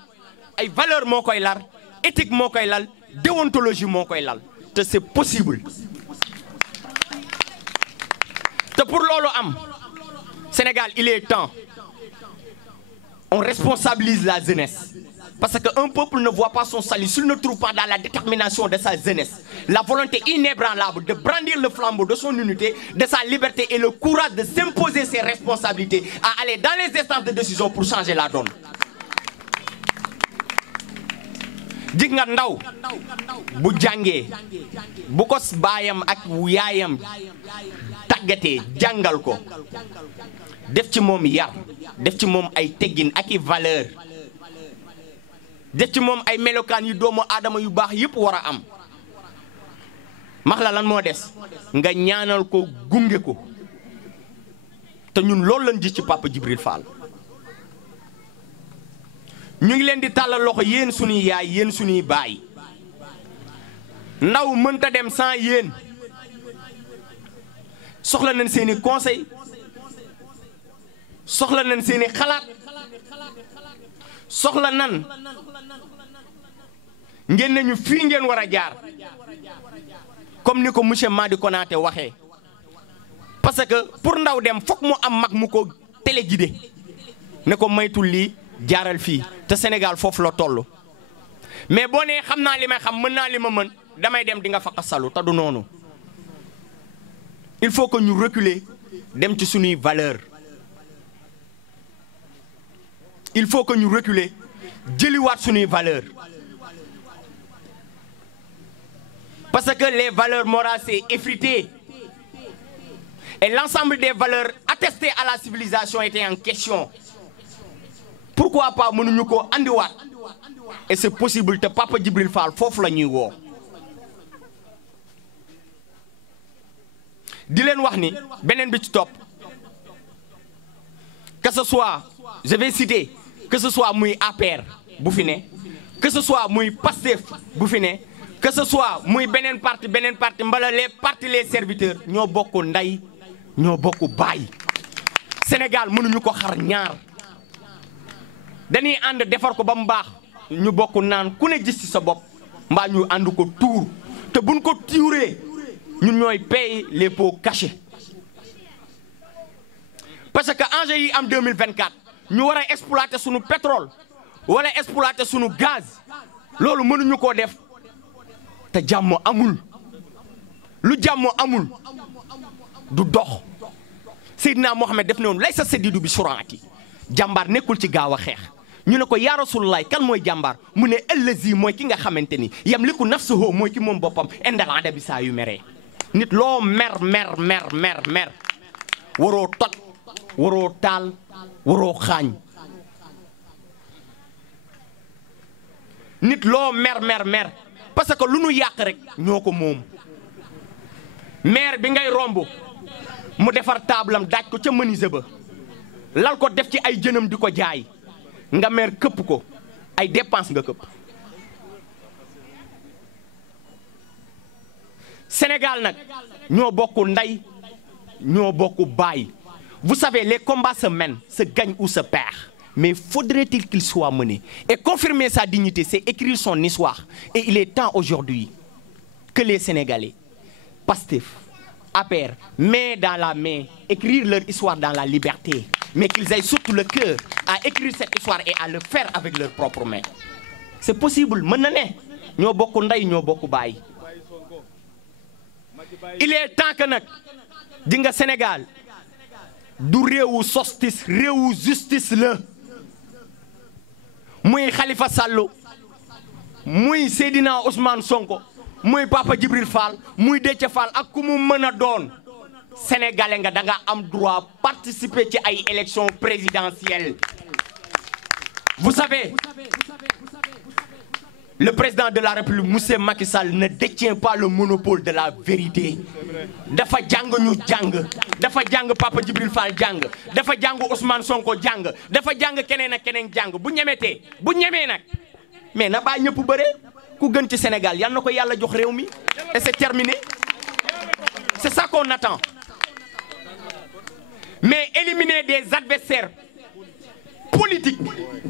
ay valeur moo koy lal éthique moo koy lal déontologie moo koy lal te c'est possible te pour loolu am Sénégal il est temps on responsabilise la jeunesse parce qu'un peuple ne voit pas son salut s'il ne trouve pas dans la détermination de sa jeunesse la volonté inébranlable de brandir le flambeau de son unité, de sa liberté et le courage de s'imposer ses responsabilités à aller dans les instances de décision pour changer la donne. Dig nga ndaw bu jàngee bu ko baayam ak yaayam tàggatee jàngal ko def ci moom yar def ci moom ay teggin ak i valeur def ci moom ay melokaan yu doomu aadama yu baax yëpp war a am max la lan moo des nga ñaanal ko gunge ko te ñun loolu lañ gis ci Papa Djibril Fall ñu ngi leen di tàllal loxo yéen suñuy yaay yéen suñuy baay ndaw mënta dem sans yéen soxla nañ seeni conseil soxla nañ seeni xalaat soxla nan ngeen nañu fii ngeen war a jaar comme ni ko monsieur Madi Konaté waxee parce que pour ndaw dem fokk mu am mag mu ko téléguidé ne ko maytul lii jaaral fii te Sénégal foofu la toll mais boo nee xam naa li may xam mën naa li ma mën damay dem di nga fa salu te du noonu il faut que ñu reculer dem ci suñuy valeur il faut que ñu reculer jëliwaat suñuy valeur parce que les valeurs morales c'est effrité et l'ensemble des valeurs attestées à la civilisation étaient en question pourquoi pas mënuñu ko andiwaat et c'est possible te Papa Djibril Fall foofu la ñuy woo di leen wax ni beneen bi ci topp que ce soit je vais citer que ce soit muy APR bu fi ne que ce soit muy PASTEF bu fi ne que ce soit muy beneen parti mbala les partis les serviteurs ñoo bokk ndey ñoo bokk baay Sénégal mënuñu ko xar ñaar dañuy ànd defar ko ba mu baax ñu bokk naan ku ne gis ci sa bopp mbaa ñu ànd ko tuur te buñ ko tuuree ñun ñooy payer les pots cachés parce que enjeu yi am 2024 ñu war a exploiter sunu pétrole wala exploiter sunu gaz loolu mënuñu koo def te jàmm amul lu jàmm amul du dox Seydina Mohamed def ne woon lay sa sedidu bi suraati jàmbaar nekkul ci gaaw a xeex ñu ne ko yaa Rasulullah kan mooy jàmbaar mu ne allazi mooy ki nga xamante ni yamliku nafsuhu mooy ki moom boppam indal adabi saa yu meree nit loo mer waroo toj waroo taal waroo xaañ nit loo mer parce que lu nu yàq rek ñoo ko moom maire bi ngay romb mu defar tablam daaj ko ca menuisier ba lal ko def ci ay jënam di ko jaay nga mer këpp ko ay dépense nga këpp Sénégal nag ñoo bokk ndey ñoo bokk baay vous savez les combats se mènent se gagnent ou se perdent mais faudrait-il qu'il soit mené? Et confirmer sa dignité, c'est écrire son histoire. Et il est temps aujourd'hui que les Sénégalais, Pastef, APR, main dans la main, écrire leur histoire dans la liberté, mais qu'ils aient surtout le cœur à écrire cette histoire et à le faire avec leurs propres mains. C'est possible, maintenant, ñoo bokk ndey ñoo bokk baay. Il est temps que nag di nga Sénégal du réewu sostis réewu justice la muy Khalifa Sall muy Seydina Ousmane Sonko muy Papa Djibril Fall muy Déthié Fall ak ku mu mën a doon sénégalais nga da nga am droit participer ci ay élections présidentielles. Vous savez, le président de la République, Monsieur Macky Sall, ne détient pas le monopole de la vérité. Dafa jàng ñu jàng, dafa jàng Papa Djibril Fall jàng, dafa jàng Ousmane Sonko jàng, dafa jàng keneen ak keneen jàng. Bu ñemetee, bu ñemee nag, mais na baa ñëpp bëre ku gën ci Sénégal yal na ko yàlla jox réew mi et c'est terminé. C'est ça qu'on attend. Mais éliminer des adversaires politiques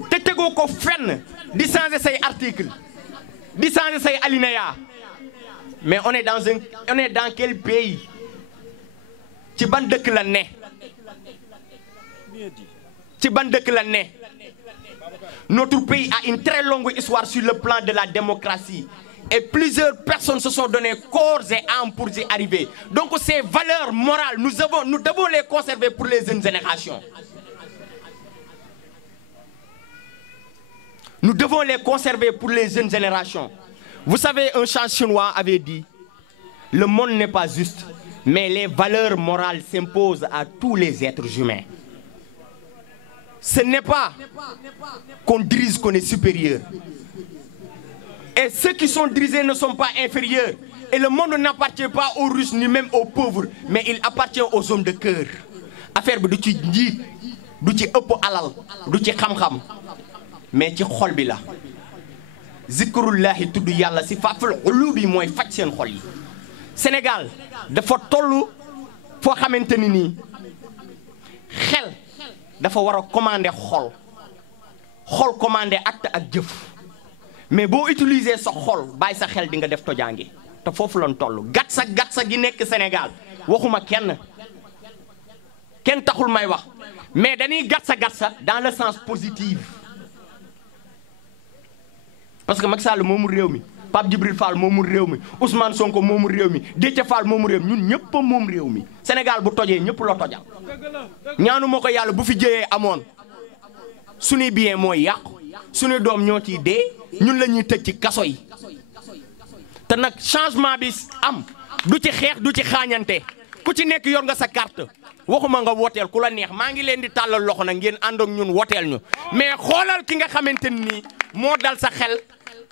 te tegoo ko fenn di changer say articles. Di changer say alinéa. Mais on est dans quel pays? Ci ban dëkk la ne? Ci ban dëkk la ne? Notre pays a une très longue histoire sur le plan de la démocratie. Et plusieurs personnes se sont donné corps et âme pour y arriver. Donc ces valeurs morales, nous devons les conserver pour les jeunes générations. Nous devons les conserver pour les jeunes générations. Vous savez, un chant chinois avait dit, le monde n'est pas juste, mais les valeurs morales s'imposent à tous les êtres humains. Ce n'est pas qu'on dirige qu'on est supérieur. Et ceux qui sont dirigés ne sont pas inférieurs. Et le monde n'appartient pas aux riches ni même aux pauvres, mais il appartient aux hommes de cœur. Affaire bi du ci njiit, du ci ëpp alal, du ci xam-xam. Mais ci xol bi la zikrullahi tudd yàlla si faful ulubi mooy faj seen xol yi. Sénégal dafa toll foo xamante ni nii xel dafa war a commander xol commander acte ak jëf. Mais boo utiliser sa xol bàyyi sa xel di nga def tojaange te foofu lañ toll. gatsa gi nekk Sénégal waxuma kenn taxul may wax mais dañuy gatsa dans le sens positif. Parce que Macky Sall moomul réew mi Pape Djibril Fall moomul réew mi Ousmane Sonko moomul réew mi Déthié Fall moomul réew mi ñun ñëpp a moom réew mi. Sénégal bu tojee ñëpp la tojal ñaanu moo ko yàlla bu fi jëyee amoon suñuy bien mooy yàqu suñuy doom ñoo ciy dee ñun la ñuy tëj ci kaso yi. te nag changement bi am du ci xeex du ci xaañante ku ci nekk yor nga sa carte waxuma nga woteel ku la neex maa ngi leen di tàllal loxo nag ngeen ànd ak ñun woteel ñu mais xoolal ki nga xamante ni moo dal sa xel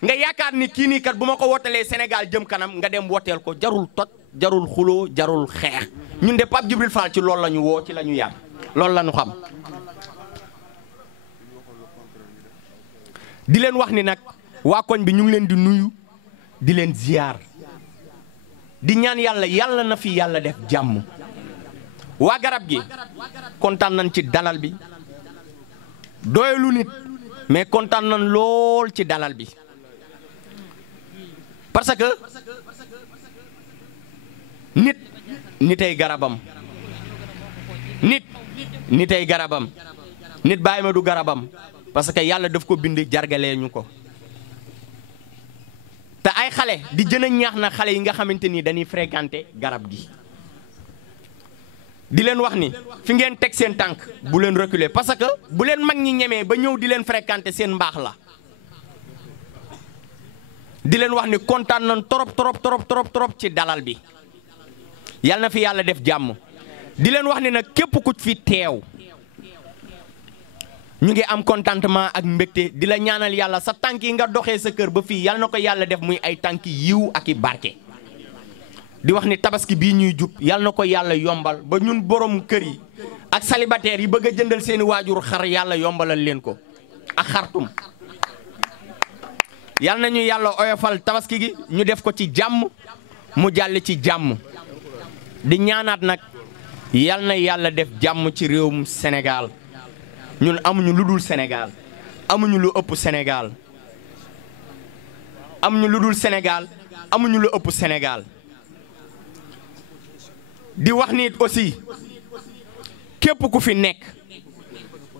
nga yaakaar ni kii nii kat bu ma ko wotelee Sénégal jëm kanam nga dem woteel ko jarul toj jarul xuloo jarul xeex. ñun de Pape Djibril Fall ci loolu la ñu woo ci la ñu yàgg loolu la ñu xam. di leen wax ni nag waa koñ bi ñu ngi leen di nuyu di leen ziyaar di ñaan yàlla na fi yàlla def jàmm. waa garab gi kontaan nañ ci dalal bi doyelu nit mais kontaan nañ lool ci dalal bi parce que nitay garabam nitay garabam nit bàyyi ma du garabam parce que yàlla daf ko bind jargalee ñu ko te ay xale di jën a ñaax na xale yi nga xamante ni dañuy fréquenter garab gi di leen wax ni fi ngeen teg seen tànk bu leen reculer parce que bu leen mag ñi ñemee ba ñëw di leen fréquenter seen mbaax la di leen wax ni kontaan nañ trop ci dalal bi yàlla na fi yàlla def jàmm di leen wax ni nag képp ku fi teew ñu ngi am contentement ak mbégte di la ñaanal yàlla sa tànk yi nga doxee sa kër ba fii yàlla na ko yàlla def muy ay tànk yiw ak i barke. di wax ni tabaski bii ñuy jub yàlla na ko yàlla yombal ba ñun borom kër yi ak célibataire yi bëgg a jëndal seeni waajur xar yàlla yombalal leen ko ak xartum yàlla nañu yàlla oyofal tabaski gi ñu def ko ci jàmm mu jàll ci jàmm di ñaanaat nag yàlla na yàlla def jàmm ci réewum Sénégal ñun amuñu lu dul Sénégal amuñu lu ëpp Sénégal amuñu lu dul Sénégal amuñu lu ëpp Sénégal di wax nit aussi képp ku fi nekk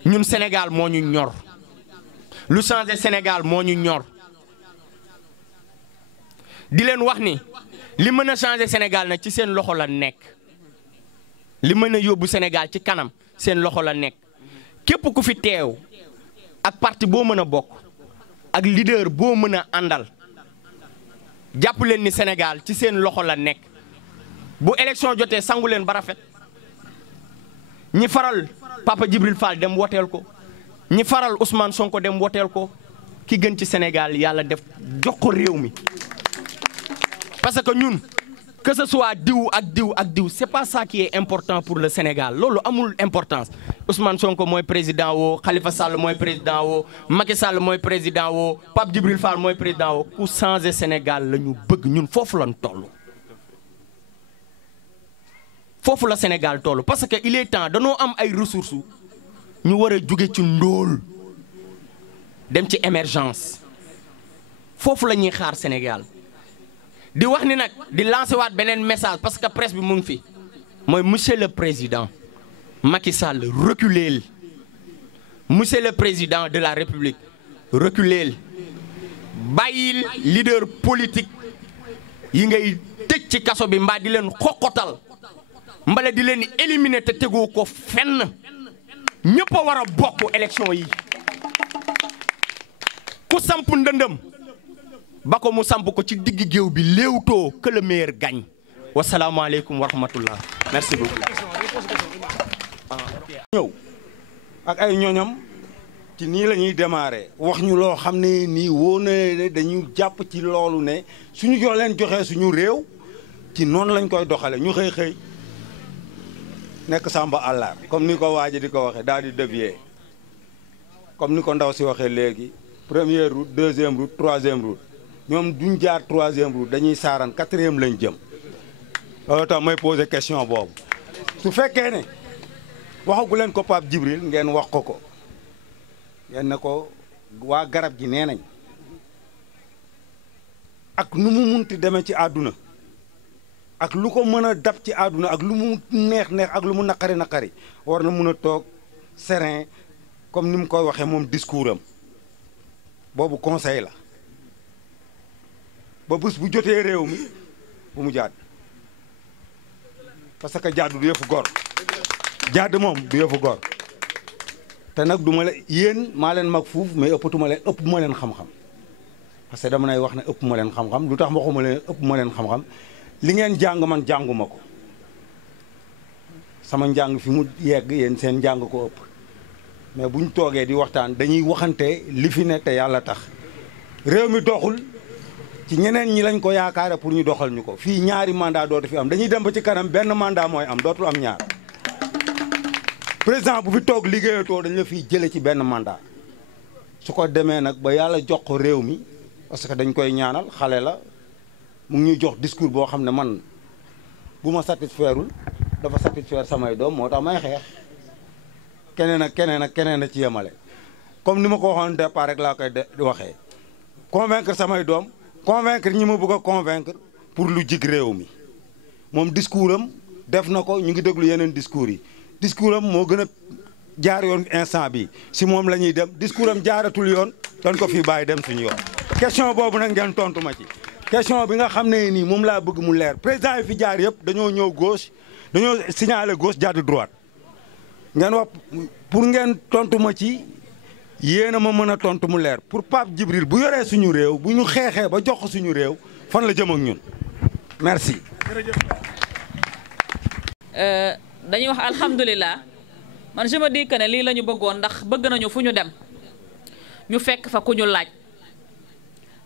ñun Sénégal moo ñu ñor lu changé Sénégal moo ñu ñor di leen wax ni li mën a changé Sénégal nag ci seen loxo la nekk li mën a yóbbu Sénégal ci kanam seen loxo la nekk képp ku fi teew ak parti boo mën a bokk ak leader boo mën a àndal jàpp leen ni Sénégal ci seen loxo la nekk bu élection jotee sangu leen ba rafet ñi faral Papa Djibril Fall dem woteel ko ñi faral Ousmane Sonko dem woteel ko ki gën ci Sénégal yàlla def jox ko réew mi parce que ñun que ce soit diw ak diw ak diw c'est pas ça qui est important pour le Sénégal loolu amul importance Ousmane Sonko mooy président woo Khalifa Sall mooy président woo Macky Sall mooy président woo Pape Djibril Fall mooy président woo ku changer Sénégal la ñu bëgg ñun foofu lañ toll. foofu la Sénégal toll parce que il est temps danoo am ay ressources ñu war a jóge ci ndóol dem ci émergence foofu la ñuy xaar Sénégal. di wax ni nag di lancer waat beneen message parce que presse bi mu ngi fi mooy monsieur le président Macky Sall reculeel monsieur le président de la République reculeel bàyyil leader politique yi ngay tëj ci kaso bi mbaa di leen xoqotal mbala di leen éliminer te tegoo ko fenn ñëpp a war a bokk élection yi ku samp ndëndëm ba ko mu samp ko ci digg géew bi léewtoo que le meilleur gagne wasalaamaaleykum wa rahmatullah merci beaucoup. ñëw ak ay ñoñam ci nii la ñuy démarrer wax ñu loo xam ne nii woo na ne dañu jàpp ci loolu ne suñu jox leen joxee suñu réew ci noonu lañ koy doxale ñu xëy xëy nekk samba àllar comme ni ko waaji di ko waxee daal di dévier comme ni ko ndaw si waxee léegi première route deuxième route troisième route ñoom duñ jaar troisième route dañuy saaran quatrième lañ jëm loolu tax may poser question boobu su fekkee ne waxagu leen ko Pape Djibril ngeen wax ko ngeen ne ko waa garab gi nee nañ ak nu mu munti demee ci àdduna ak lu ko mën a dab ci àdduna ak lu mu neex neex ak lu mu naqari naqari war na mun a toog serein comme ni mu koy waxee moom discours am boobu conseil la ba bés bu jotee réew mi bu mu jaad parce que jaadu du yëfu gor jaad moom du yëfu gor te nag du ma leen yéen maa leen mag fuuf mais ëpp ma leen xam-xam parce que dama nay wax ne ëpp ma leen xam-xam lu tax waxuma leen ëpp ma leen xam-xam li ngeen jàng man jànguma ko sama njàng fi mu yegg yéen seen njàng ko ëpp mais bu ñu toogee di waxtaan dañuy waxante li fi ne te yàlla tax réew mi doxul ci ñeneen ñi lañ ko yaakaare pour ñu doxal ñu ko fii ñaari mandat dootu fi am dañuy dem ba ci kanam benn mandat mooy am dootul am ñaar président bu fi toog liggéeyatoo dañ la fiy jële ci benn mandat su ko demee nag ba yàlla jox ko réew mi parce que dañ koy ñaanal xale la mu ngi ñuy jox discours boo xam ne man bu ma satisfairul dafa satisfaire samay doom moo tax may xeex keneen ak keneen ak keneen a ci yemale comme ni ma ko waxoon départ rek laa koy waxee convaincre samay doom convaincre ñi ma bëgg a convaincre pour lu jig réew mi moom discours am def na ko ñu ngi déglu yeneen discours yi discours am moo gën a jaar yoon instant bi si moom la ñuy dem discours am jaaratul yoon dañ ko fii bàyyi dem suñu yoon question boobu nag ngeen tontu ma ci question bi nga xam ne nii moom laa bëgg mu leer président yi fi jaar yëpp dañoo ñëw gauche dañoo signaler gauche jàdd droite ngeen wax pour ngeen tontu ma ci yéen a ma mën a tontu mu leer pour Pape Djibril bu yoree suñu réew bu ñu xeexee ba jox ko suñu réew fan la jëm ak ñun merci. dañuy wax alhamdulilah man je me dis que ne lii la ñu bëggoon ndax bëgg nañu fu ñu dem ñu fekk fa ku ñu laaj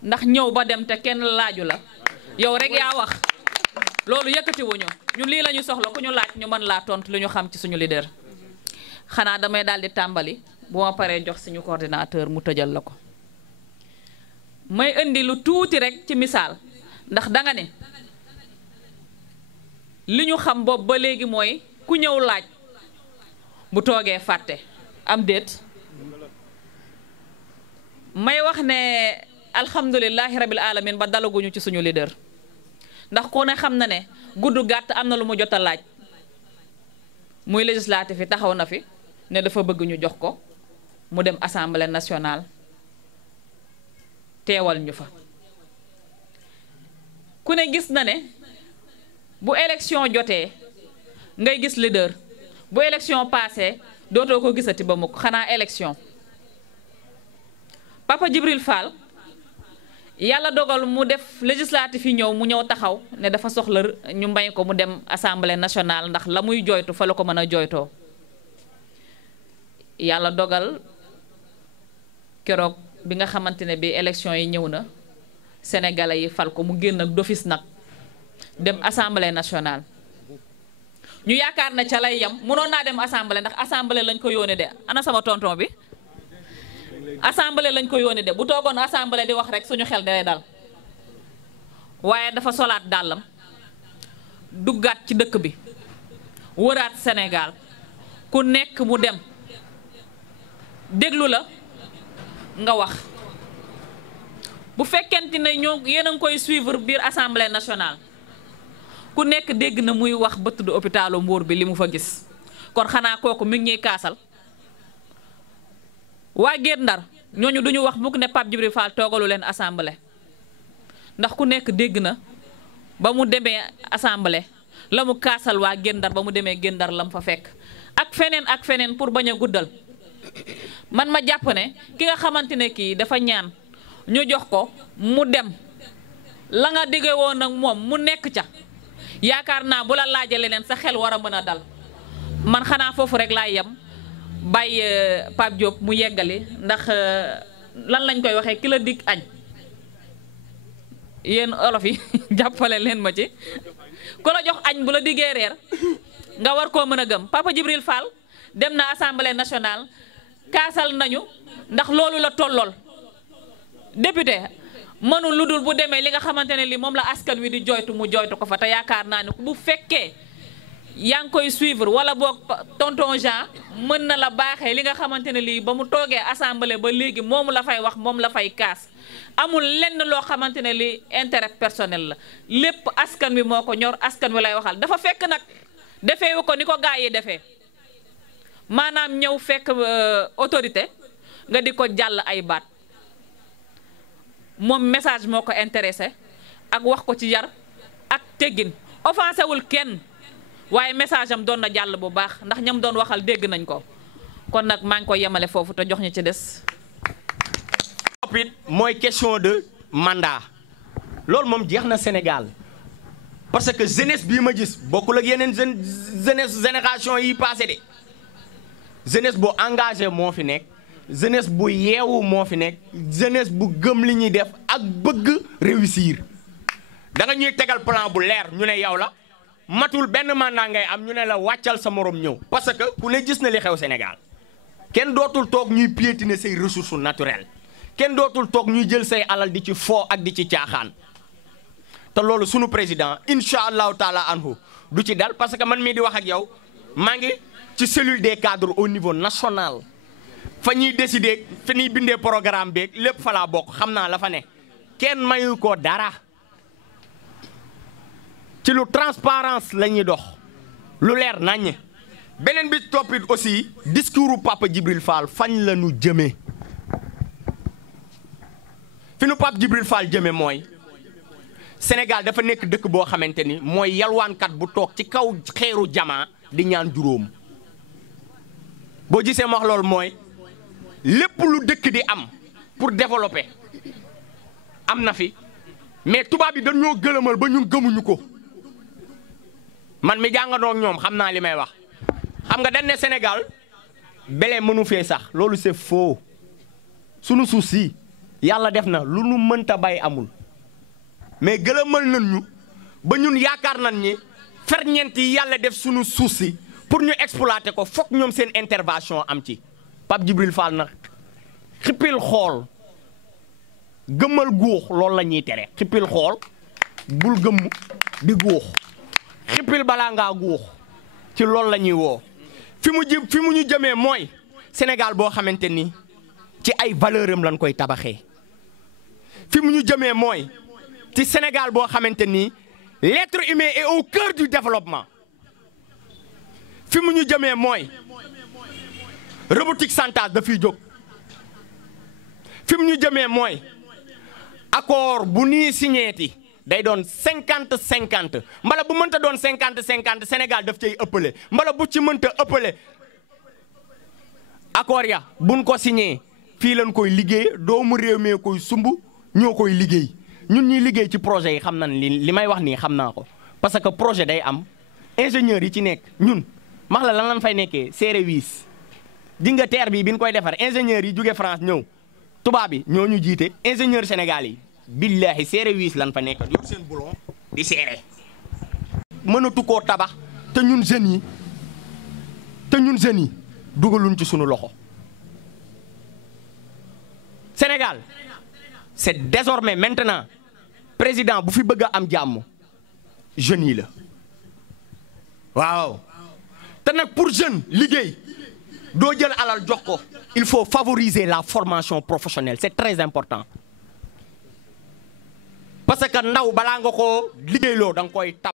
ndax ñëw ba dem te kenn laaju la yow rek yaa wax loolu yëkkatiwuñu ñun lii la ñu soxla ku ñu laaj ñu mën laa tontu lu ñu xam ci suñu leader. xanaa damay daal di tàmbali bu ma paree jox suñu coordinateur mu tëjal la ko may indi lu tuuti rek ci misaal ndax danga ne li ñu xam boobu ba léegi mooy ku ñëw laaj bu toogee fàtte am déet may wax ne alhamdulilahi rabil alamin ba dalaguñu ci suñu leader ndax ku ne xam na ne gudd gàtt am na lu mu jot a laaj muy législatif yi taxaw na fi ne dafa bëgg ñu jox ko mu dem assemblée nationale teewal ñu fa ku ne gis na ne bu élection jotee ngay gis leader bu élection passé dootoo ko gisati ba mukk xanaa élection Papa Djibril Fall yàlla dogal mu def législatif yi ñëw mu ñëw taxaw ne dafa soxla ñu may ko mu dem assemblée nationale ndax la muy jooytu fa la ko mën a jooytoo yàlla dogal keroog bi nga xamante ne bi élection yi ñëw na sénégalais yi fal ko mu génn ak d'office nag dem assemblée nationale ñu yaakaar na ca lay yem mënoon naa dem assemblée ndax assemblée lañ ko yónnee de ana sama tonton bi assemblée lañ ko yónnee de bu toogoon assemblée di wax rek suñu xel day dal waaye dafa solaat dàllam duggaat ci dëkk bi wëraat Sénégal ku nekk mu dem déglu la nga wax bu fekkente ne ñoo yéen a ngi koy suivre biir assemblée nationale ku nekk dégg na muy wax ba tudd hôpitalu Mbour bi li mu fa gis kon xanaa kooku mi ngi ñuy kaasal waa Guet Ndar ñooñu duñu wax mukk ne Pape Djibril Fall toogalu leen assemblée ndax ku nekk dégg na ba mu demee assemblée la mu kaasal waa Guet Ndar ba mu demee Guet Ndar la mu fa fekk ak feneen pour bañ a guddal man ma jàpp ne ki nga xamante ne kii dafa ñaan ñu jox ko mu dem la nga digge woon ak moom mu nekk ca yaakaar naa bu la laajee leneen sa xel war a mën a dal man xanaa foofu rek laay yem bàyyi Pape Diop mu yeggali ndax lan lañ koy waxee ki la dig añ yéen olof yi jàppale leen ma ci ku la jox añ bu la diggee reer nga war koo mën a gëm Papa Djibril Fall dem na assemblée nationale kaasal nañu ndax loolu la tollool député mënul lu dul bu demee li nga xamante ne li moom la askan wi di joytu mu joytu ko fa te yaakaar naa ne bu fekkee yaa ngi koy suivre wala boog tonton Jean mën na la baaxee li nga xamante ne lii ba mu toogee assemblée ba léegi moom la fay wax moom la fay kaas amul lenn loo xamante ne li intérêt personnel la lépp askan wi moo ko ñor askan wi lay waxal dafa fekk nag defeewu ko ni ko gaa yi defee maanaam ñëw fekk autorité nga di ko jàll ay baat moom message moo ko intéressé ak wax ko ci yar ak teggin offensé wul kenn waaye message am doon na jàll bu baax ndax ñam doon waxal dégg nañ ko kon nag maa ngi koy yemale foofu te jox ñu ci des. it mooy question de mandat loolu moom jeex na Sénégal parce que jeunesse bii ma gis bokkul ak yeneen jeunesse génération yi passé de jeunesse bu engagé moo fi nekk jeunesse bu yeewu moo fi nekk jeunesse bu gëm li ñuy def ak bëgg réussir da nga ñuy tegal plan bu leer ñu ne yow la matul benn mandat ngay am ñu ne la wàccal sa morom ñëw parce que ku ne gis na li xew Sénégal kenn dootul toog ñuy piétiner say ressources naturelles kenn dootul toog ñuy jël say alal di ci foo ak di ci caaxaan te loolu sunu président incha allahu taala anhu du ci dal parce que man mii di wax ak yow maa ngi ci cellule des cadres au niveau national fa ñuy décider fa ñuy bindee programme beeg lépp fa laa bokk xam naa la fa ne kenn mayu ko dara ci lu transparence la ñuy dox lu leer naññ beneen bi toppit aussi discours Papa Djibril Fall fañ la ñu jëmee fi nu Pape Djibril Fall jëme mooy Sénégal dafa nekk dëkk boo xamante ni mooy yalwaankat bu toog ci kaw xeeru jamaa di ñaan juróom boo gisee ma wax loolu mooy lépp lu dëkk di am pour développer am na fi mais tubaab yi dañoo gëlëmal ba ñun gëmuñu ko man mi jàngandoo ak ñoom xam naa li may wax xam nga dañ ne Sénégal bele mënu fee sax loolu c'est faux sunu suuf si yàlla def na lu nu mënta bay amul mais gëlëmal nañ ñu ba ñun yaakaar nañ ni ferñeent yi yàlla def sunu suuf si pour ñu exploiter ko fokk ñoom seen intervention am ci Pape Djibril Fall nag xippil xool gëmmal guux loolu la ñuy tere xippil xool bul gëmm di guux xippil balaa ngaa guux ci loolu la ñuy woo fi mu ñu jëmee mooy Sénégal boo xamante ni ci ay valeur am lañ koy tabaxee fi mu ñu jëmee mooy ci Sénégal boo xamante ni l'être humain est au cœur du développement fi mu ñu jëmee mooy robotique chantage dafiy jóg fi mu ñu jëmee mooy accord bu nii signéeti day doon 50-50 mbala bu mënta doon 50-50 Sénégal daf cay ëppale mbala bu ci mënta ëppale accord ya buñ ko signé fii lañ koy liggéey doomu réew mi koy sumb ñoo koy liggéey ñun ñuy liggéey ci projet yi xam nañ li may wax nii xam naa ko parce que projet day am ingénieurs yi ci nekk ñun max la lan lañ fay nekkee seere wiis di nga terre bi biñ koy defar ingénieurs yi jóge France ñëw tubaab bi ñoo ñu jiite ingénieur Sénégal yi billahi seere wiis lan fa nekk yor seen boulon di seere mënatu koo tabax te ñun jeunes yi dugaluñ ci sunu loxo Sénégal c'est désormais maintenant président bu fi bëgg a am jàmm jeunes yi la waaw te nag pour jeune liggéey doo jël alal jox ko il faut favoriser la formation professionnelle c'est très important parce que ndaw balaa nga ko liggéeyloo da nga koy tab